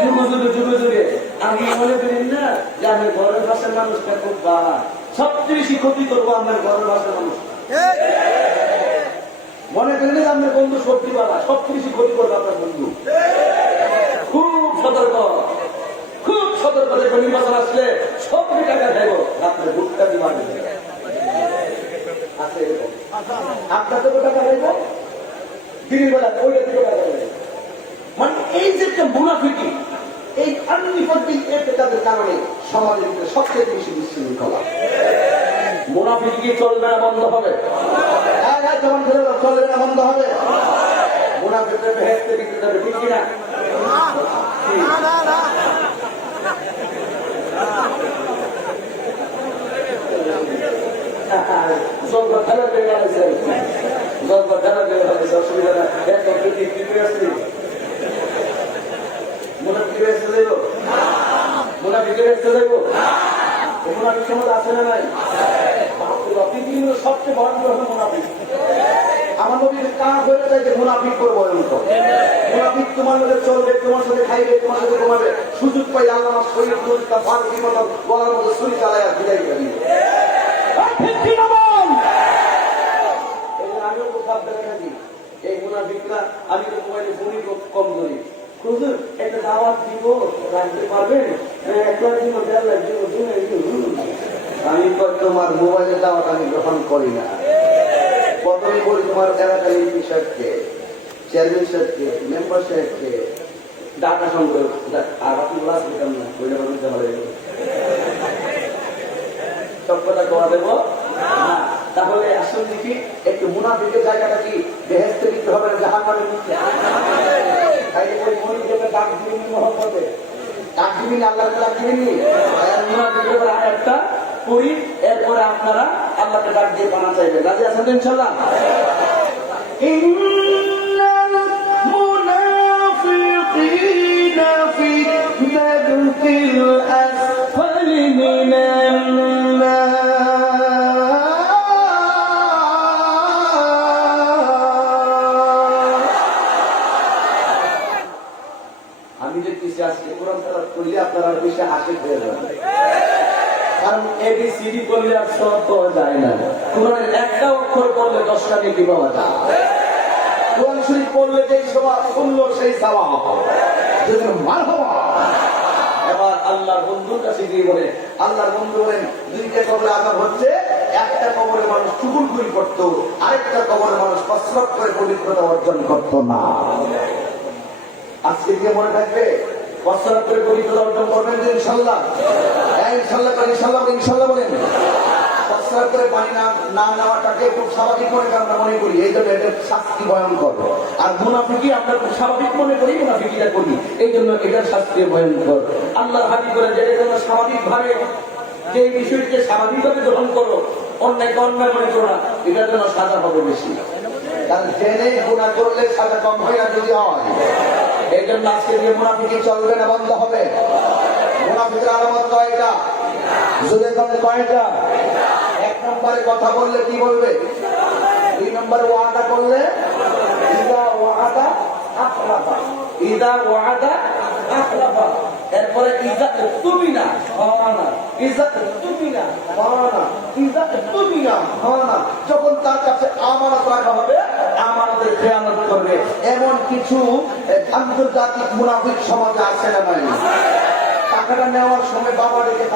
যুগে যুগে যুগে যুগে আমি মনে করি না যে আমি ঘরের পাশের মানুষটা খুব বাড়া, সবচেয়ে বেশি ক্ষতি করবো আমার ঘরের পাশের মানুষ। মনে করি না আপনার বন্ধু সবজি বাড়া, সবচেয়ে বেশি ক্ষতি করবো আপনার বন্ধু। খুব সতর্ক, খুব সতর্ক। দেখো নির্বাচন আসলে সব টাকা খাইব, রাত্রে ভুট্টা দিবা আছে এরকম। আপনার তো টাকা খাইব, দিনের বেলা ওইটা থেকে টাকা খাইব। মানে এই যে একটা মুনাফিকি, এই আননিফাতিক তাদের কারণে সমাজের ভিতরে সবচেয়ে বেশি বিশৃঙ্খলা। মুনাফিকি কি চলবে না বন্ধ হবে? চলবে না বন্ধ হবে? মুনাফিকদের বেহেশতে দিতে যাবে, ঠিক কিনা? অসুবিধা না। মুনাফিকের আসতে যাইব, মুনাফিকের আসতে যাইব। মুনাফিক সমাজ আছে না নাই? পৃথিবীর সবচেয়ে ভয়ঙ্কর হলো মুনাফিক। আমার নবীর কাজ হয়ে যায় যে মুনাফিক করে ভয়ঙ্কর। মুনাফিক তোমার মধ্যে চলবে, তোমার সাথে খাইবে, তোমার সাথে ঘুমাবে, সুযোগ পাই আল্লাহ শরীর ফারুকি মতো গলার মধ্যে ছুরি চালাইয়া বিদায় করে দিবে। আমিও খুব সাবধানে থাকি। এই মুনাফিকরা, আমি তো মোবাইলে ফোনই কম ধরি। হুজুর একটা দাওয়াত দিব, রাখতে পারবেন? একটা দিব, দেড় লাখ দিব, আমি তোমার মোবাইলের দাওয়াত আমি গ্রহণ করি না। প্রথমে বলি তোমার এলাকার এমপি সাহেবকে, চেয়ারম্যান সাহেবকে, মেম্বার সাহেবকে ডাটা সংগ্রহ, আর আপনি ক্লাস দিতাম না, ওইটা দিতে হবে। সব কথা করা দেবো না। তাহলে আসল দেখি একটু মুনাফিকের জায়গাটা কি বেহেশতে দিতে হবে না জাহান্নামে দিতে? তাই ওই মনিকে ডাক দিবেন মহব্বতে, ডাক দিবেন আল্লাহকে, ডাক দিবেন মুনাফিকের আয়াতটা পড়ি, এরপরে আপনারা আল্লাহকে ডাক দিয়ে পানা চাইবেন। রাজি আছেন ইনশাআল্লাহ? ইন্নাল মুনাফিকিনা ফি দারকিল আসফালি মিনান নার। আমি দেখতেছি আজকে কোরআন তেলাওয়াত করলে আপনারা বেশি আশিক হয়ে যাবেন, কারণ এবিসিডি করলে আর সব পাওয়া যায় না। কোরআনের একটা অক্ষর পড়লে 10টা নেকি পাওয়া যায়। কোরআন শরীফ পড়লে যেই সওয়াব, শুনলো সেই সওয়াব। যদি মারহাবা। এবার আল্লাহর বন্ধুর কাছে গিয়ে বলে, আল্লাহর বন্ধু বলেন দুইটা কবরে আযাব হচ্ছে, একটা কবরে মানুষ চুগলখড়ি করত, আরেকটা কবরে মানুষ কসরত করে পবিত্রতা অর্জন করত না। আজকে কি মনে থাকবে? কসরত করে পবিত্রতা অর্জন করবেন ইনশাআল্লাহ? ইনশাআল্লাহ করেন, ইনশাআল্লাহ ইনশাআল্লাহ বলেন। কসরত করে পানি না নেওয়াটাকে খুব স্বাভাবিক মনে করে আমরা মনে করি, এই জন্য এটার শাস্তি ভয়ঙ্কর। আর মুনাফিকি আমরা খুব স্বাভাবিক মনে করি, মুনাফিকিটা করি, এই জন্য এটার শাস্তি ভয়ঙ্কর। আল্লাহর হাবিব বলেন যে এটা যেন স্বাভাবিকভাবে, যে বিষয়টিকে স্বাভাবিকভাবে গ্রহণ করো, অন্যায়কে অন্যায় মনে করো না, এটার জন্য সাজা হবে বেশি। কারণ জেনে গুনাহ করলে সাজা কম হয় না যদি হয়। এই জন্য আজকে দিয়ে মুনাফিকি চলবে না, বন্ধ হবে। মুনাফিকের আলামত কয়টা? যদি কয়টা? 1 নম্বরে কথা বললে কি বলবে? 2 নম্বরে ওয়াদা করলে ইদা ওয়াদা আখলাফা, ইদা ওয়াদা আখলাফা। এরপরে কি ইজ্জত তুমি না হওয়া না, ইজ্জত তুমি না হওয়া না, ইজ্জত তুমি না হওয়া না। যখন তার কাছে আমানত রাখা হবে, আমানতের খেয়ানত করবে, এমন কিছু আন্তর্জাতিক মুনাফিক সমাজে আছে না নাই? টাকাটা নেওয়ার সময় বাবা ডেকে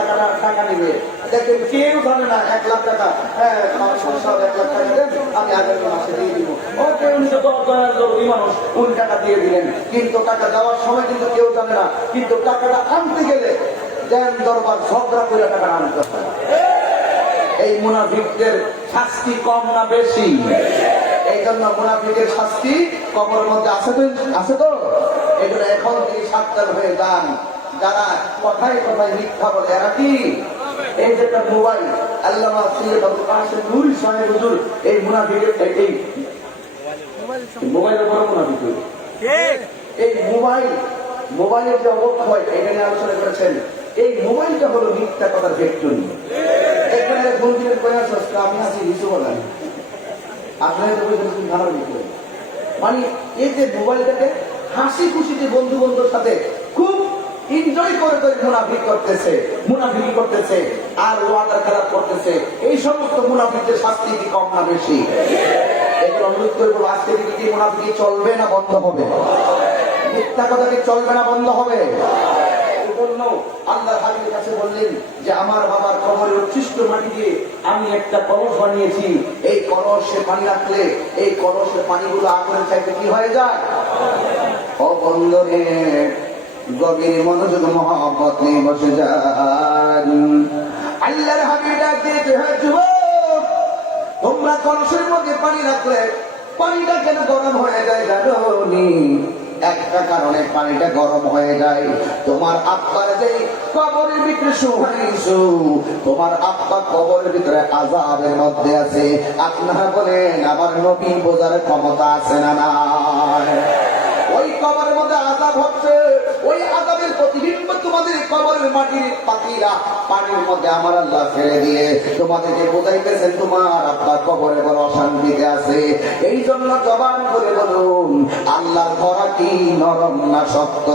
টাকা নেবে, দেখবেন কেউ জানে না 1 লাখ টাকা, হ্যাঁ আমার সংসার 1 লাখ টাকা দেন, আমি আগের মাসে দিয়ে দিব। ওকে, উনি তো দরকারি মানুষ, উনি টাকা দিয়ে দিলেন, কিন্তু টাকা দেওয়ার সময় কিন্তু কেউ জানে না। কিন্তু টাকাটা আনতে গেলে দেন দরবার ঝগড়া করে টাকা আনতে হয়। এই মুনাফিকদের শাস্তি কম না বেশি? এই জন্য মুনাফিকের শাস্তি কবরের মধ্যে আছে তো। এই জন্য এখন থেকে সাবধান হয়ে যান। যারা কথায় কথায় মিথ্যা বলে, এরা কি? এই যে একটা মোবাইল, আল্লামা সৈয়দ আবুল কাসেম নূরী সাহেব হুজুর এই মুনাফিকের এই মোবাইলের বড় মুনাফিক। এই মোবাইলের যে অবক্ষয় এটা নিয়ে আলোচনা করেছেন। এই মোবাইলটা হলো মিথ্যা কথার ফ্যাক্টরি। এখানে বন্ধুদের প্রয়াস আসছে, আমি আছি কিছু বলেন আপনার ভালো লিখবেন। মানে এই যে মোবাইলটাকে হাসি খুশিতে বন্ধু বন্ধুর সাথে খুব এনজয় করে মুনাফিকি করতেছে আর ওয়াদা খারাপ করতেছে। এই সমস্ত মুনাফিকদের শাস্তি কি কম না বেশি? এগুলো অনুরোধ করে বলবো, আজকে কি মুনাফিকি চলবে না বন্ধ হবে? মিথ্যা কথা কি চলবে না বন্ধ হবে? আল্লাহর হাবিবের কাছে বললেন যে আমার বাবার কবরের উচ্ছিষ্ট মাটি দিয়ে আমি একটা কলস বানিয়েছি। এই কলসে পানি রাখলে এই কলসের পানিগুলো আগুনের চাইতে কি হয়ে যায়? ও বন্ধুরে, গভীর মনোযোগ মহব্বত নিয়ে বসে যান। আল্লাহর হাবিব ডাক দিয়ে, হে যুবক, তোমরা কলসের মধ্যে পানি রাখলে পানিটা কেন গরম হয়ে যায় জানোনি? একটা কারণে পানিটা গরম হয়ে যায়। তোমার আত্মার যে কবরের ভিতরে শুহাইছো, তোমার আত্মা কবরের ভিতরে আযাবের মধ্যে আছে। আপনারা বলেন আমার নবী বোঝার ক্ষমতা আছে না নাই? ওই কবরের মধ্যে আযাব হচ্ছে, ওই আযাবের প্রতিবিম্ব তোমাদের কবরের মাটির পাতিরা পানির মধ্যে আমার আল্লাহ ফেলে দিয়ে তোমাদেরকে বোঝাইতেছেন তোমার আত্মা কবরে বড় অশান্তিতে আছে। এই জন্য জবান করে বলুন, আল্লাহর ধরা কি নরম না শক্ত?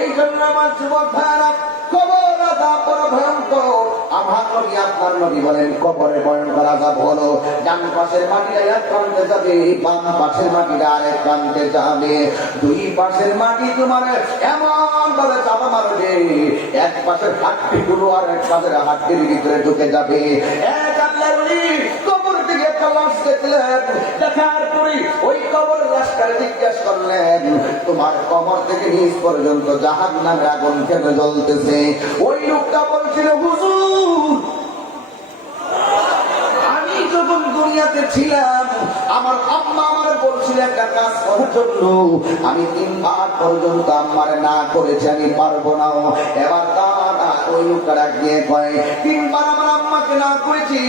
এই জন্য আমার যুবক ভাইরা, কবর আযাব বড় ভয়ঙ্কর। আমার নবী আপনার নবী বলেন কবরে ভয়ঙ্কর আযাব হলো ডান পাশের মাটিটা এক প্রান্তে যাবে, বাম পাশের মাটিটা আরেক প্রান্তে যাবে। দুই পাশের মাটি তোমার এমন ভাবে চাপা মারবে, এক পাশের হাড্ডিগুলো আর এক পাশের হাড্ডির ভিতরে ঢুকে যাবে। এক আল্লাহর ওলি কবর থেকে একটা লাশ দেখলেন, দেখার পরে ওই কবর লাশটাকে জিজ্ঞেস করলেন, তোমার কবর থেকে নিচ পর্যন্ত জাহান্নামের আগুন কেন জ্বলতেছে? ওই লোকটা বলছিল, হুজুর, আমি যখন দুনিয়াতে ছিলাম আমার আম্মা আমার বলছিল একটা কাজ করার জন্য, আমি 3 বার পর্যন্ত আম্মারে না করেছি, আমি পারবো না। এবার তারা ওই লোকটা ডাক দিয়ে কয়, 3 বার আমার আম্মাকে না করেছি,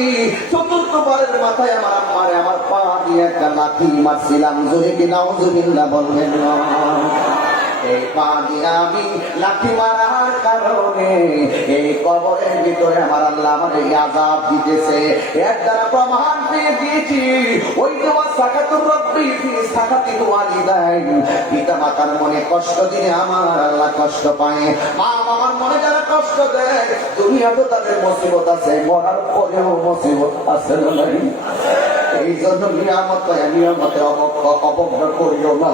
4th বারের মাথায় আমার আম্মারে আমার পা দিয়ে একটা লাথি মারছিলাম। জোরে কি নাউজুবিল্লাহ বলবেন না? এই পা দিয়ে আমি লাঠি মারার কারণে এই কবরের ভিতরে আমার আল্লাহ আমার এই আযাব দিতেছে। এর দ্বারা প্রমাণ পেয়ে দিয়েছি, ওই তোমার সাকাতুর রব্বি ফি সাকাতি ওয়ালিদাইন, পিতা মাতার মনে কষ্ট দিলে আমার আল্লাহ কষ্ট পায়। মা বাবার মনে যারা কষ্ট দেয়, দুনিয়া তো তাদের মুসিবত আছে, মরার পরেও মুসিবত আছে না নাই? এই জন্য নিয়ামতের অবজ্ঞা করিও না।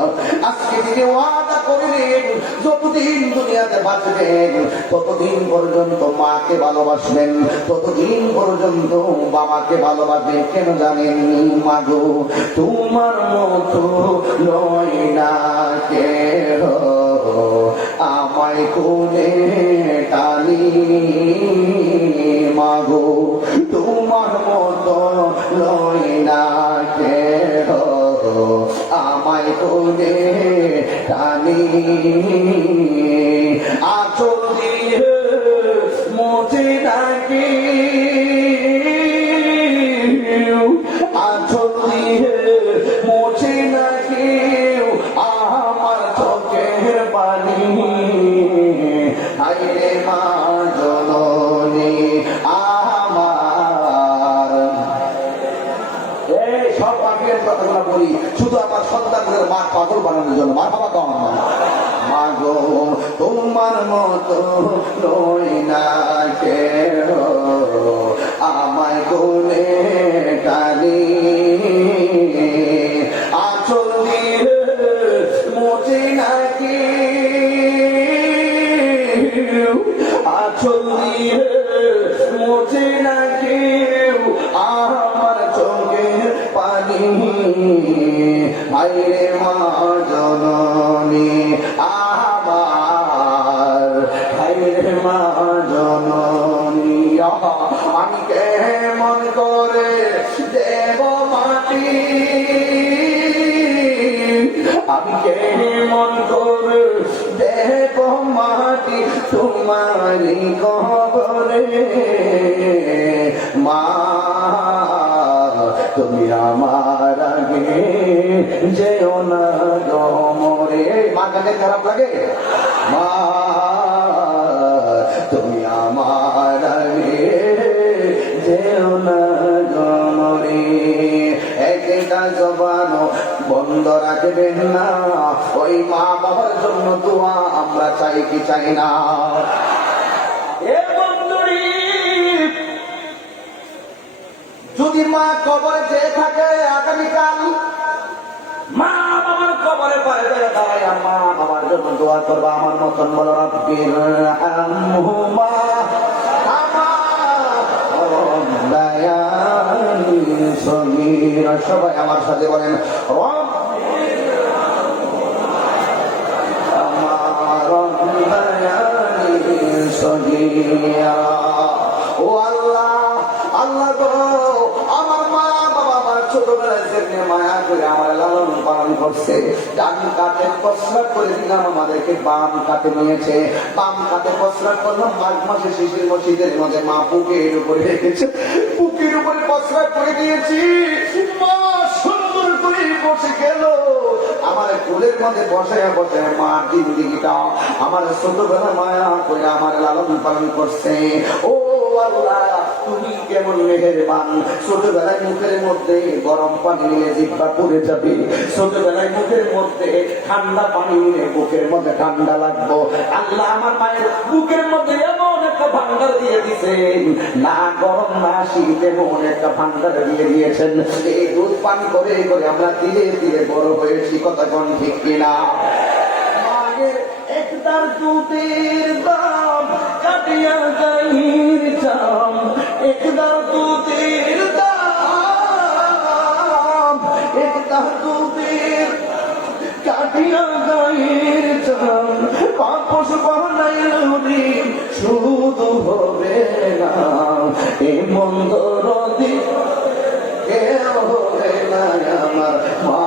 আজকে দিনে ওয়াদা করিলেন, যতদিন দুনিয়াতে বাঁচবেন ততদিন পর্যন্ত মাকে ভালোবাসবেন, ততদিন পর্যন্ত বাবাকে ভালোবাসবেন। কেন জানেন? মাগো তোমার মতো নয় না কেহ, আমায় কোলে টানি, মাগো তোমার মতো নয় না কেহ, আমায় কোলে টানি, আঁচল দিয়ে মোচে নাকি, আঁচল দিয়ে মোচে নাকি আমার চোখের পানি। আইরে মা জননী আমার, এই সব পাখির কথাগুলো বলি শুধু আমার সন্তানদের মা পাগল বানানোর জন্য। মা বাবা কম, মাগো তোমার তোমার মতো নই না কেহ, আমায় কোলে টানি আঁচল দিয়ে মোটে নাকি, আঁচল দিয়ে মোটে নাকি আমার চোখে পানি। মায়ের মা জননী আমার, মায়ের মা জননী আমি কেমন করে দেব মাটি, আমি কেমন করে দেব মাটি তোমারি কবরে। মা তুমি আমার আগে যেও না গমরে। মা গানে খারাপ লাগে? মা তুমি আমার আগে যেও না গমরে। একটা জবান বন্ধ রাখবেন না, ওই মা বাবার জন্য দোয়া আমরা চাই কি চাই না? এ বন্ধুরি, যদি মা কবরে যেয়ে থাকে আগামীকাল, মা বাবার কবরে পারে দাঁড়ায় মা বাবার জন্য দোয়া করবা। আমার মতন বলো রব্বির আনহুমা কামা রাব্বায়ানি সগীরা। সবাই আমার সাথে বলেন রব্বির কামা রাব্বায়ানি সগীরা। ও আল্লাহ, আল্লাহ গো, আমার মা বাবা আমার ছোটবেলায় যেমনি মায়া করে আমার লালন পালন করছে, ডান কাতে প্রস্রাব করে দিলাম, আমাদেরকে বাম কাতে নিয়েছে, বাম কাতে প্রস্রাব করলাম, মাঘ মাসে শিশির মসজিদের মধ্যে মা বুকের উপরে রেখেছে, বুকের উপরে প্রস্রাব করে দিয়েছি, মা সুন্দর করে বসে গেল আমার কোলের মধ্যে বসে বসে। মা জিন্দিগিটা আমার ছোটবেলা মায়া করে আমার লালন পালন করছে। ও আল্লাহ, তুমি কেমন মেহেরবান। ছোটবেলায় মুখের মধ্যে গরম পানি নিয়ে জিহ্বা পুড়ে যাবে, ছোটবেলায় মুখের মধ্যে ঠান্ডা পানি নিয়ে বুকের মধ্যে ঠান্ডা লাগবো। আল্লাহ আমার মায়ের বুকের মধ্যে এমন একটা ভান্ডার দিয়ে দিয়েছেন, না গরম না শীত, এমন একটা ভান্ডার দিয়ে দিয়েছেন। এই দুধ পানি করে করে আমরা ধীরে ধীরে বড় হয়েছি। কথা কোন ঠিক কিনা? মায়ের একটার দুধের দাম কাটিয়া গাইর চাম, একটার দুধের দাম, একটার দুধের কাটিয়া গাইর চাম, পাপস বানাইল ঋণ শুধু হবে না, এ মন্দর দিন কেউ হবে না আমার মা।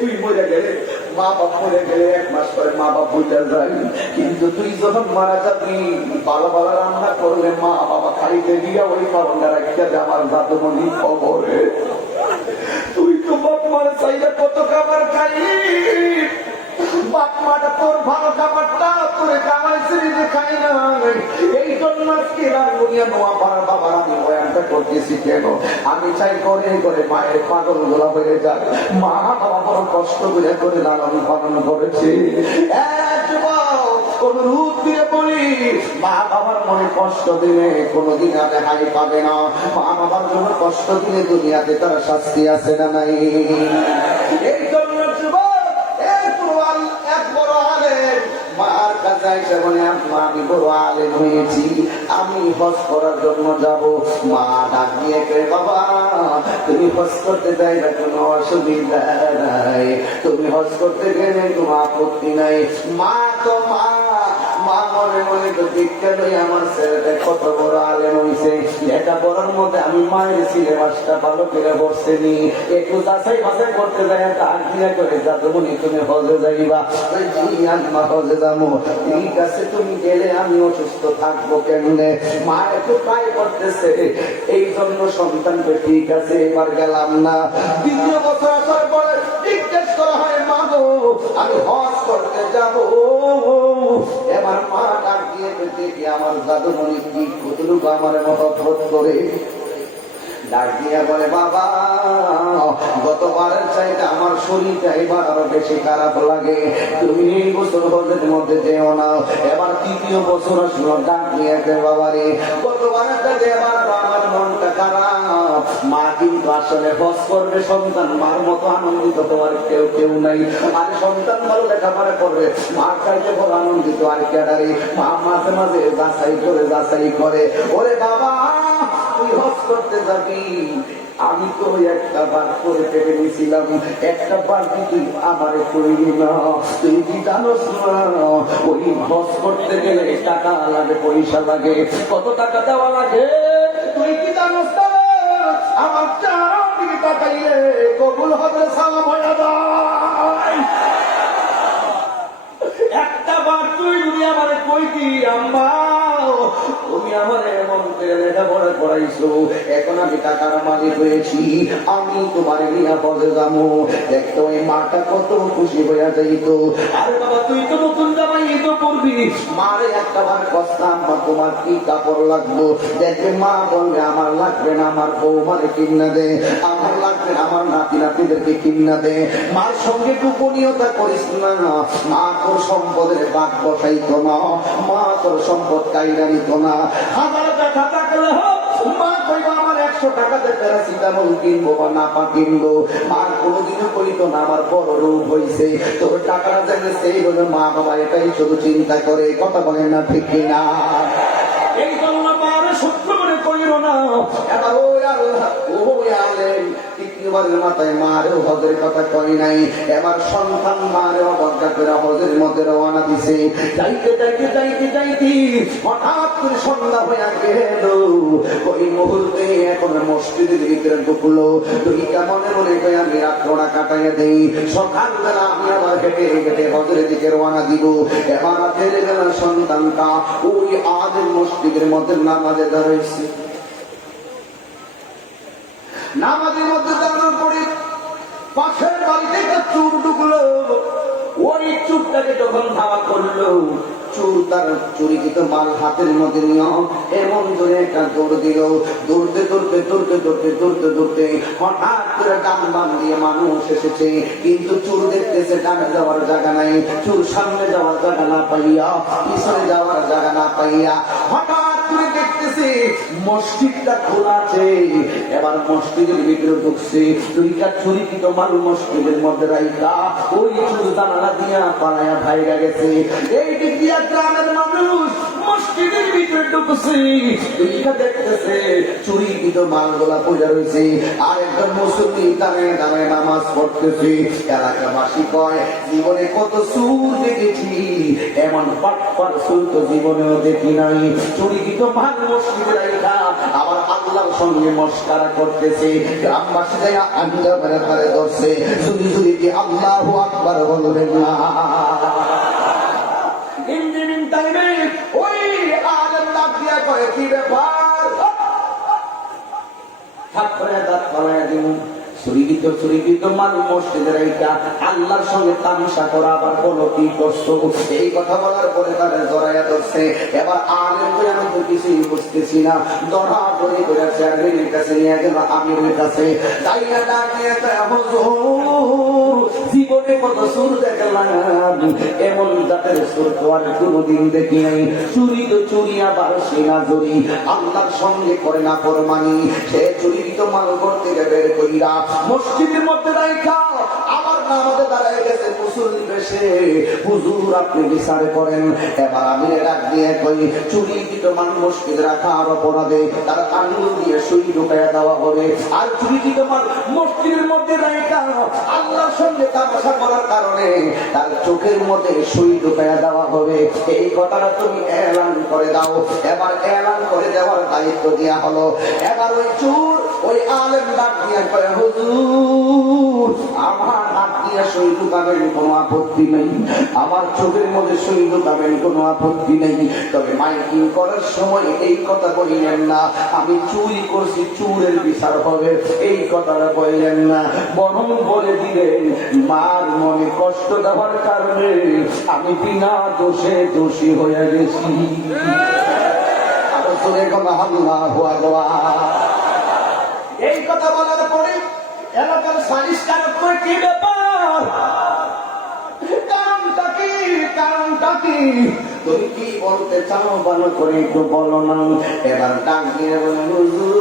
তুই মরে গেলে, মা বাপ মরে গেলে 1 মাস পরে মা বাপ বুঝতে যাই, কিন্তু তুই যখন মারা যাবি ভালো ভালো রান্না করলে মা বাবা খাইতে দিয়া ওই কারণটা রাখিয়া যে আমার দাদুমণি খবরে। তুই তো বাপ মার চাইলে কত খাবার খাই, বাপ মাটা তোর ভালো খাবারটা তোর কামাই শরীরে খাই না। এই জন্য আজকে রাঙ্গুনিয়া নোয়া পাড়ার বাবার আমি বয়ানটা করতেছি কেন? আমি চাই করে করে মায়ের পাগল গোলা হয়ে যায়। মা বাবা বড় কষ্ট করে করে লালন পালন করেছে। অনুরোধ দিয়ে বলি, মা বাবার মনে কষ্ট দিলে কোনোদিন আর হাই পাবে না। মা বাবার জন্য কষ্ট দিলে দুনিয়াতে তার শাস্তি আছে না নাই? এই জন্য এক বড় আলেম মার কাছে এসে বলে, আমি বড় আলেম হয়েছি, আমি হজ করার জন্য যাব। মা ডাক দিয়ে কে, বাবা তুমি হজ করতে যাই না, কোনো অসুবিধা নাই, তুমি হজ করতে গেলে কোনো আপত্তি নাই। মা তো মা, মা মনে মনে তো দীক্ষা লই আমার ছেলেটা কত বড় আলেম হয়েছে, এটা বড়ার মধ্যে আমি মায়ের সিলেবাসটা ভালো করে বসছেনি, একটু যাচাই বাছাই করতে যাই, ডাক দিয়ে করে দাদুমণি তুমি হজে যাইবা। হজে যাবো, ঠিক আছে তুমি গেলে আমি অসুস্থ থাকবো কেমনে? মা একটু ট্রাই করতেছে, এই জন্য সন্তানকে ঠিক আছে এবার গেলাম না। 2 বছর আসার পরে জিজ্ঞেস করা হয়, মা গো আমি হজ করতে যাবো। এবার মা ডাক দিয়ে দেখি আমার দাদুমণি কি কতটুকু আমার মহব্বত করে। ডাক দিয়া বলে, বাবা গতবারের চাইতে আমার শরীরটা এবার আরো বেশি খারাপ লাগে, তুমি এই বছর হজের মধ্যে যেও না। এবার তৃতীয় বছর আসলো, ডাক দিয়েছে, বাবা রে গতবারের চাইতে এবার আমার মনটা খারাপ, মা কিন্তু আসলে হজ করবে সন্তান, মার মতো আনন্দিত তোমার কেউ নাই। আর সন্তান ভালো লেখাপড়া করবে, মার চাইতে বড় আনন্দিত আর কেডারে। মা মাঝে মাঝে যাচাই করে, ওরে বাবা তুই হজ করতে যাবি, আমি তো একটা বার করে পেটে নিয়েছিলাম, একটা বার তুই আমার করিনি না। তুই কি জানোস না ওই হজ করতে গেলে টাকা লাগে, পয়সা লাগে, কত টাকা দেওয়া লাগে তুই কি জানোস না? আমার চারদিকে তাকাইলে কবুল হবে সওয়াব হয়ে যায়। একটা বার তুই যদি আমারে কইতি, আম্মা তুমি আমারে মন করে লেখাপড়া করাইছো, এখন আমি টাকার মালিক হয়েছি, আমি তোমার নিরাপদে যাবো, দেখতো ওই মাটা কত খুশি হইয়া যাইত। আরে বাবা তুই তো নতুন জামাই তো করবি, মারে একটা বার কষ্টাম বা তোমার কি কাপড় লাগবো, দেখে মা বলবে আমার লাগবে না, আমার বৌমারে কিনা দে, আমার লাগবে না, আমার নাতি নাতিদেরকে কিনা দে। মার সঙ্গে গোপনীয়তা করিস না, মা তোর সম্পদের বাদ বসাইত না, মা তোর সম্পদ কাইরা নিত না। হাজার টাকা থাকলে মা কইবা আমার 100 টাকাতে প্যারাসিটামল কিনবো বা নাপা কিনবো, মার কোনোদিনও কইত না আমার বড় রোগ হয়েছে, তোর টাকাটা জানলে সেই হলো। মা বাবা এটাই শুধু চিন্তা করে, কথা বলেন না ঠিক কিনা? এই জন্য মারে সহ্য করে কইল না। এবার ওই আলেন তৃতীয়বারের মাথায় মারেও হজের কথা কই নাই, এবার সন্তান মারেও অবজ্ঞা করে হজের মধ্যে রওনা দিছে। যাইতে হঠাৎ করে সন্ধ্যা হইয়া গেল, ওই মুহূর্তে এখন মসজিদের ভিতরে ঢুকলো। তুই কেমনে মনে করে আমি রাত্রটা কাটাইয়া দেই, সকালবেলা আমি আবার হেঁটে হজের দিকে রওনা দিব। এবার ফেরে গেল সন্তানটা ওই আদের মসজিদের মধ্যে নামাজে দাঁড়াইছে। নামাজের মধ্যে দাঁড়ানোর পরে পাশের বাড়িতে একটা চোর ঢুকলো, ওই চোরটাকে যখন ধাওয়া করলো, চোর তার চুরিকৃত মাল হাতের মধ্যে নিয়ে এমন জোরে একটা দৌড় দিল। দৌড়তে হঠাৎ করে ডান বাম দিয়ে মানুষ এসেছে, কিন্তু চোর দেখতেছে ডানে যাওয়ার জায়গা নাই, চোর সামনে যাওয়ার জায়গা না পাইয়া, পিছনে যাওয়ার জায়গা না পাইয়া হঠাৎ করে দেখতেছে মসজিদটা খোলা আছে। এবার মসজিদের ভিতরে ঢুকছে, দুইটা চুরিকৃত মাল মসজিদের মধ্যে রাইখা ওই চোর জানালা দিয়া পালায়া ভাইরা গেছে। এই দিক দিয়া গ্রামের মানুষ মসজিদের ভিতরে ঢুকছে, দুইটা দেখতেছে চুরিকৃত মালগুলা পড়ে রয়েছে, আর একজন মুসল্লি দাঁড়ায় নামাজ পড়তেছে। এলাকাবাসী কয় জীবনে কত চুর দেখেছি, এমন পাটপাট চুর তো জীবনেও দেখি নাই। চুরিকৃত মাল মসজিদে রাইখা আবার আল্লাহর সঙ্গে মস্কারা করতেছে। গ্রামবাসী যায় আঞ্জা মেরে ধরে ধরছে, শুধু কি আল্লাহু আকবার বলবেন না? ওই আলেম ডাক দিয়া করে, কি ব্যাপার? হাত করে দাঁত পালাইয়া দিন, চুরিকৃত মাল মসজিদের এইটা আল্লাহর সঙ্গে তামাশা করা আবার বলো কি করছো? এই কথা বলার পরে তাদের জড়াইয়া ধরছে। এবার আলেম করে আমি তো কিছুই বুঝতেছি না, ধরা করে চেয়ারম্যানের কাছে নিয়ে গেল, আমিরের কাছে যাইয়া ডাকিয়ে জীবনে কত সুর দেখলাম, এমন জাতের সুর তো আর কোনদিন দেখি নাই। চুরি আবার সে না জড়ি, আল্লাহর সঙ্গে করে না ফরমানি, সে চুরিকৃত মাল করতে বের কইরা মসজিদের মধ্যে রাইখা আবার নামাজে দাঁড়ায় গেছে মুসল্লি বেশে। হুজুর আপনি বিচার করেন। এবার আমি ডাক দিয়ে কই, চুরিকৃত মাল মসজিদে রাখা আর অপরাধে তার আঙুল দিয়ে সুই ঢুকাইয়া দেওয়া হবে, আর চুরিকৃত মাল মসজিদের মধ্যে রাইখা আল্লাহর সঙ্গে তামাশা করার কারণে তার চোখের মধ্যে সুই ঢুকাইয়া দেওয়া হবে। এই কথাটা তুমি এলান করে দাও। এবার এলান করে দেওয়ার দায়িত্ব দেওয়া হলো। এবার ওই চোর ওই আলেম ডাক দিয়ে কয়, হুজুর আমার হাত দিয়ে সুই ঢুকাবেন কোনো আপত্তি নেই, আমার চোখের মধ্যে সুই ঢুকাবেন কোনো আপত্তি নেই, তবে মাইকিং করার সময় এই কথা বললেন না আমি চুরি করছি, চুরের বিচার হবে, এই কথাটা বললেন না, বরং বলে দিলেন মার মনে কষ্ট দেওয়ার কারণে আমি বিনা দোষে দোষী হয়ে গেছি। আল্লাহু আকবার। এই কথা বলার পরে এলাকার সালিশ কারক করে কি ব্যাপার, কারণটা কি, কারণটা কি, তুমি কি বলতে চাও ভালো করে একটু বলো না। এবার ডাক দিয়ে বলেন, হুজুর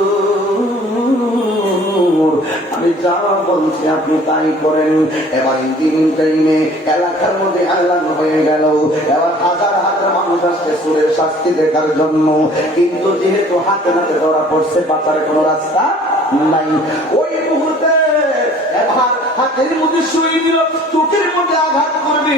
আমি যা বলছি আপনি তাই করেন। এবার ইঞ্জিনিয়ারিং টাইমে এলাকার মধ্যে আল্লাহ হয়ে গেল। এবার হাজার হাজার মানুষ আসছে চোরের শাস্তি দেখার জন্য, কিন্তু যেহেতু হাতে নাতে ধরা পড়ছে, বাঁচার কোনো রাস্তা নাই। ওই মুহূর্তে এবার হাতের মধ্যে শুয়ে দিল, চোখের মধ্যে আঘাত করবে।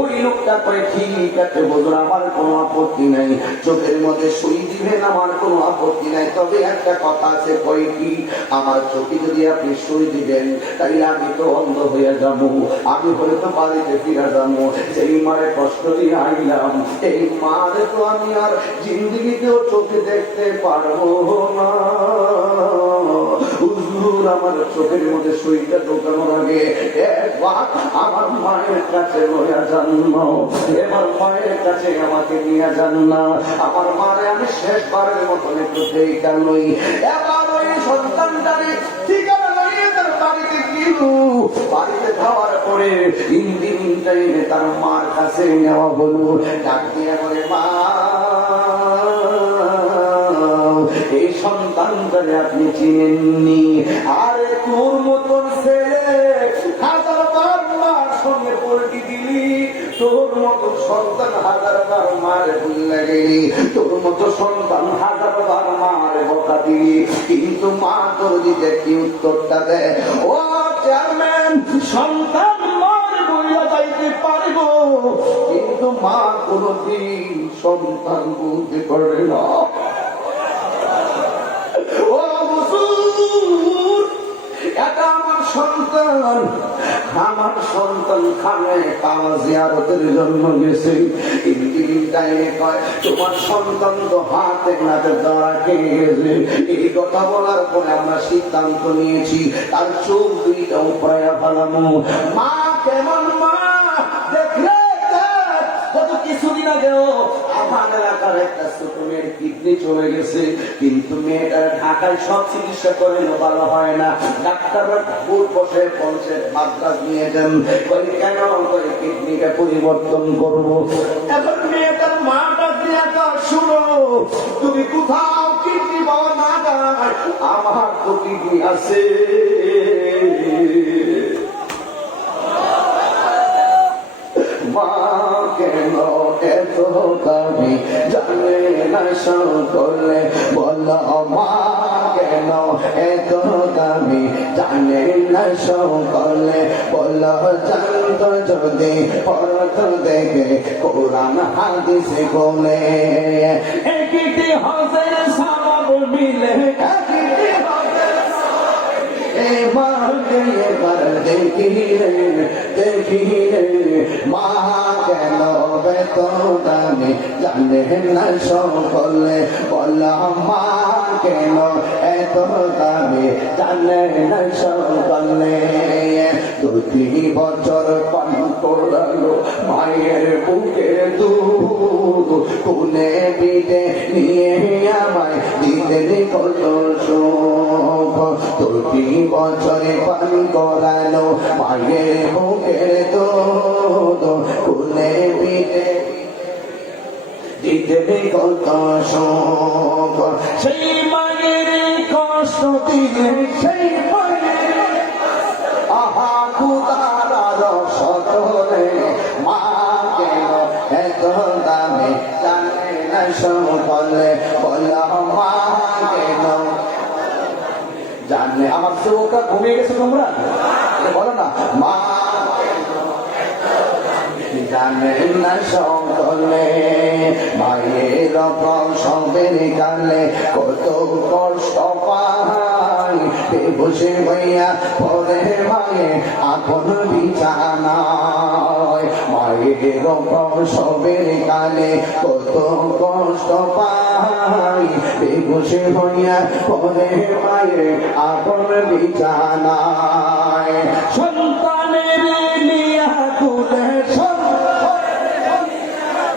ওই লোকটা করে ঠিক আছে হুজুর আমার কোনো আপত্তি নাই, চোখের মধ্যে শুয়ে দিবেন আমার কোনো আপত্তি নাই, তবে একটা কথা আছে, কই কি আমার চোখে যদি আপনি শুয়ে দিবেন তাইলে আমি তো অন্ধ হয়ে যাবো, আমি হলে তো বাড়িতে ফিরে যাবো। সেই মারে কষ্ট দিয়ে আইলাম, এই মারে তো আমি আর জিন্দিগিতেও চোখে দেখতে পারবো না। হুজুর আমার চোখের মধ্যে সুইটা ঢোকানোর আগে একবার আমার মায়ের কাছে লইয়া যান না, এবার মায়ের কাছে আমাকে নিয়ে যান না, আমার মারে আমি শেষবারের মতন একটু দেখা লই। এবার ওই সন্তানটারে ঠিকানা লইয়ে তার বাড়িতে গেল। বাড়িতে যাওয়ার পরে ইঞ্জিনিয়ারিং টাইমে তার মার কাছে নেওয়া হলো। ডাক দিয়ে বলে, মা এই সন্তানটারে আপনি চিনেননি, আরে তোর মতন ছেলে হাজার বার মার সঙ্গে পল্টি দিলি, তোর মতো সন্তান হাজার বার মারে ভুলে গেলি, তোর মতো সন্তান হাজার বার মারে বকা দিলি, কিন্তু মা তোর দিতে কি উত্তরটা দেয়, ও চেয়ারম্যান সন্তান মার বইয়া যাইতে পারব, কিন্তু মা কোনদিন সন্তান বলতে পারবে না। এটা আমার সন্তান, আমার সন্তান খানে কাওয়া জিয়ারতের জন্য গেছে। ইঞ্জিনিয়ারিং টাইমে কয় তোমার সন্তান তো হাতে নাতে ধরা খেয়ে গেছে। এই কথা বলার পরে আমরা সিদ্ধান্ত নিয়েছি তার চোখ দুইটা উপরে ফেলানো। মা কেমন মা দেখলে গত কিছুদিন আগেও আমার এলাকার একটা ছোট মেয়ের কিডনি চলে গেছে, কিন্তু মেয়েটার ঢাকায় সব চিকিৎসা করে ভালো হয় না, ডাক্তাররা খুব বসে পৌঁছে মাদ্রাজ নিয়ে যান, কেন করে কিডনিটা পরিবর্তন করবো। এখন মেয়েটার মাটা দিয়ে শুনো, তুমি কোথাও কিডনি পাওয়া না যায়, আমার তো কিডনি আছে। মা কেন এত দামি জানে না সকলে, বলো মা কেন এত দামি জানে না সকলে, বলো জানত যদি পরত দেখে কোরআন হাদিসে বলে, একটি হজের সওয়াব মিলে, এবার দেখিলে দেখিলে মা কেন বেত দামি জানে না সকলে, বলো মা কেন এত দামি জানে না সকলে। 2-3 বছর পান করালো মায়ের বুকে দুধ, কোনে পিঠে নিয়ে আমায় দিতেন কত সুখ। 2-3 বছরে পান করালো মায়ের বুকে দুধ, কোনে পিঠে দিতেন কত সুখ। সেই মায়ের কষ্ট দিলে সেই মায়ের আহা খুদার রসতলে, মা কেন এত দামে জানে না সকলে, বলো মা কেন জানে। আমার চোখটা ঘুমিয়ে গেছে তোমরা বলো না, মা জানে না সকলে, মায়ের প্রসবের কালে কত কষ্ট পাই, বেহুশে হইয়া পরে মায়ে আপন বিছানায়, মায়ের প্রসবের কালে কত কষ্ট পাই, বেহুশে হইয়া পরে মায়ে আপন বিছানায়। সন্তানের নিয়া তুলে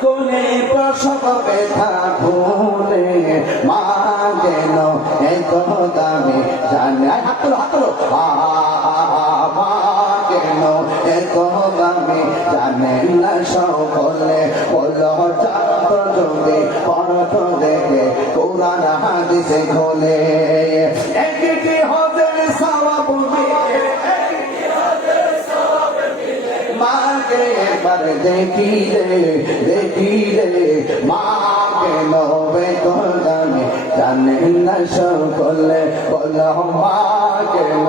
কোনে প্রসব ব্যথা ভুলে, মা কেন এত দামি জানে হাত তোলো মা কেন এত দামি জানে না সকলে বলো জানত যদি পরত দেখে কোরআন হাদিসে খোলে একটি হজের সওয়াব মাকে একবার দেখি রে মা কেন এত দামি জানে না সকলে বলো মা কেন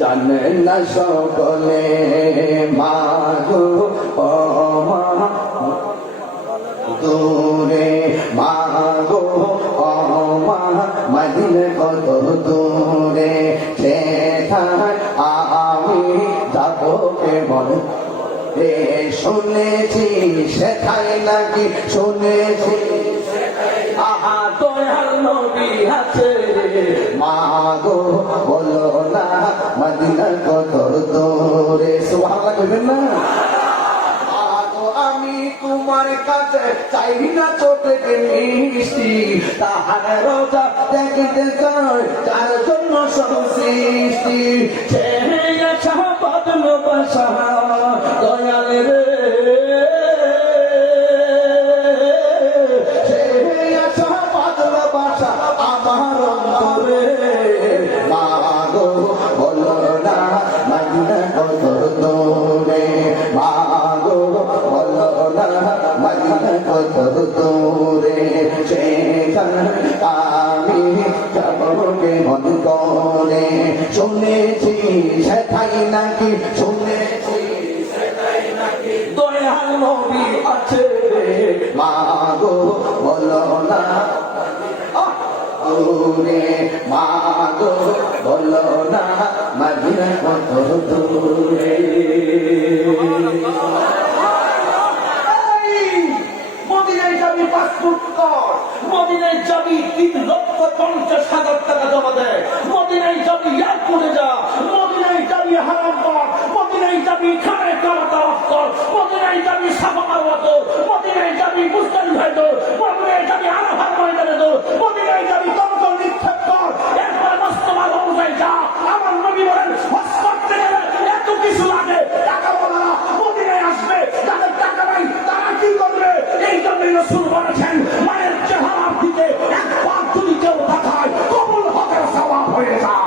জানে না সকলে মা গো ও মা দূরে মা গো ও মা মদিনা কত দূরে সেথায় আমি যাব কেমন রে শুনেছি সেথায় নাকি শুনেছি আহা দয়াল নবী আছে মা গো বলো না মদিনা কত দূরে সুবহানাল্লাহ কইবেন না আমি তোমার কাছে চাই না চোখে মিষ্টি তাহার রোজা দেখতে চাই যার জন্য সব সৃষ্টি ভালোবাসা দয়াল রে ভালোবাসা আমার অন্তরে মা গো বলো না মদিনা কত দূরে মা গো বলো না মদিনা কত দূরে সেখানে আমি যাব মন করে শুনেছি সেথাই নাকি শুনেছি দয়াল নবী আছে মা গো বলো না দূরে মা গো বলো না মদিনা কত দূরে মদিনায় যাবি পাসপোর্ট কর, মদিনায় যাবি 3,50,000 টাকা জমা দেয়, মদিনায় যাবি এয়ারপোর্টে যা, মদিনায় যাবি হারাম কর, মদিনায় যাবি খানে কারাতা কর, মদিনায় যাবি সাফা মারওয়া কর, মদিনায় যাবি মুজদালিফা কর, মদিনায় যাবি আরাফাত ময়দানে কর, মদিনায় যাবি তওবা নিক্ষেপ কর, একবার মুস্তাফা রওজায় যা। আমার নবী বলেন হজ করতে গেলে এত কিছু লাগে, টাকা বলা মদিনায় আসবে, যাদের টাকা নাই তারা কি করবে? এই জন্যই রাসূল বলেছেন মায়ের চেহারার দিকে একবার যদি কেউ তাকায় কবুল হকের সওয়াব হয়ে যায়।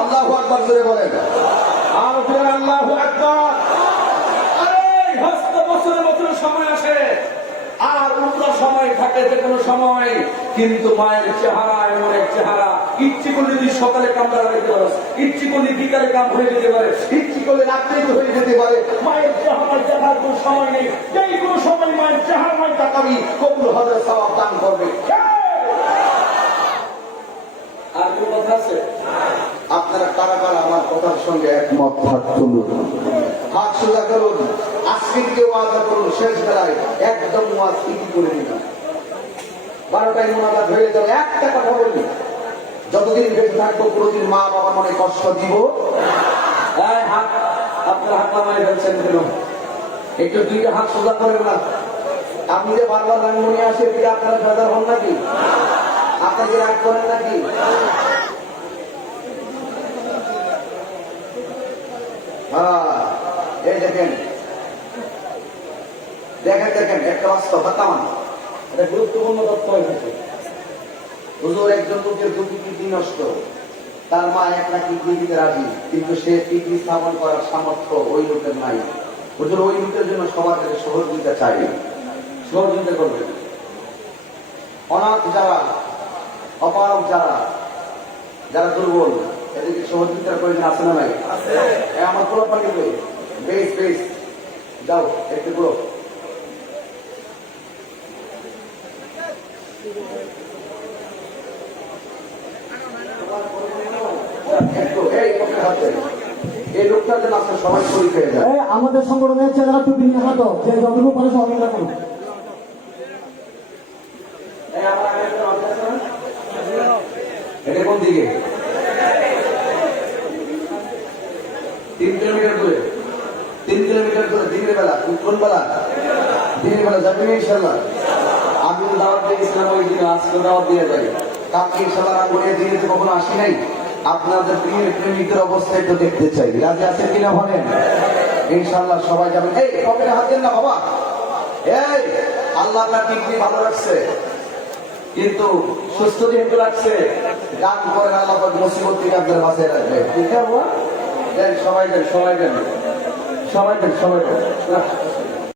আল্লাহু আকবার জোরে বলেন আর ফির আল্লাহু আকবার। আরে হস্ত বছরে বছরে সময় আসে আর উমরা সময় থাকে যে কোনো সময়, কিন্তু মায়ের চেহারা এমন এক চেহারা, ইচ্ছে করলে তুই সকালে কামটা রাখতে পারো, ইচ্ছে করলে বিকালে কাম হয়ে যেতে পারে, ইচ্ছে করলে রাত্রেই তো হয়ে যেতে পারে। মায়ের চেহারা দেখার কোনো সময় নেই, যেই কোনো সময় মায়ের চেহারা মায়ের তাকাবি কবুল হজের সওয়াব দান করবে। আর কোন কথা আছে? আপনারা কারা কারা আমার কথার সঙ্গে একমত হাত তুলুন, হাত সোজা করুন, আজকে থেকে ওয়াদা করুন শেষ বেলায় একদম ওয়াজ ইতি করে দিলাম, 12টায় মোনাজাত হয়ে যাবে, একটা কথা বলবি যতদিন বেঁচে থাকবো কোনোদিন মা বাবা মনে কষ্ট দিব। হাত আপনার হাত নামায় ফেলছেন কেন? একটু দুইটা হাত সোজা করেন না। আপনি যে বারবার রাঙ্গনে আসে কি আপনারা বেজার হন নাকি? আপনাকে রাগ করেন নাকি? এই দেখেন দেখেন দেখেন একটা বাস্তব হাতামান, এটা গুরুত্বপূর্ণ তথ্য হয়েছে। হুজুর একজন লোকের দুটি কিডনি নষ্ট, তার মা একটা কিডনি দিতে রাজি, কিন্তু সে কিডনি স্থাপন করার সামর্থ্য ওই লোকের নাই। হুজুর ওই লোকের জন্য সবার কাছে সহযোগিতা চাই, সহযোগিতা করবেন। অনাথ যারা, অপারক যারা, যারা দুর্বল, এদেরকে সহযোগিতার প্রয়োজন আছে না নাই? আমার পুরো পানি বেশ বেশ যাও একটু পুরো এই লোকটার জন্য আসলে সবাই শরীর হয়ে যায়। আমাদের সংগঠনের চেহারা টুপি নিয়ে হাঁটো, যে যতটুকু পারে সবাই রাখুন। 3 কিলোমিটার দূরে, 3 কিলোমিটার দূরে, দিনের বেলা। কোন বেলা? দিনের বেলা যাবেন ইনশাল্লাহ। আমি তো দাওয়াত দিয়ে ইসলাম ওই দিন, আজকে দাওয়াত দিয়ে যাই। কালকে ইনশাল্লাহ রাঙ্গুনিয়া দিয়ে তো কখনো আসি নাই। আপনাদের প্রিয় প্রেমিকদের অবস্থা একটু দেখতে চাই, রাজি আছেন কিনা বলেন? ইনশাল্লাহ সবাই যাবেন। এই পকেটে হাত দেন না বাবা। এই আল্লাহ আপনার কিডনি ভালো রাখছে, কিন্তু সুস্থ যেহেতু রাখছে, গান করেন আল্লাহ মুসিবত থেকে আপনার বাঁচিয়ে রাখবে। ঠিক আছে বাবা? দেন সবাই দেন, সবাই দেন, সবাই দেন, সবাই দেন।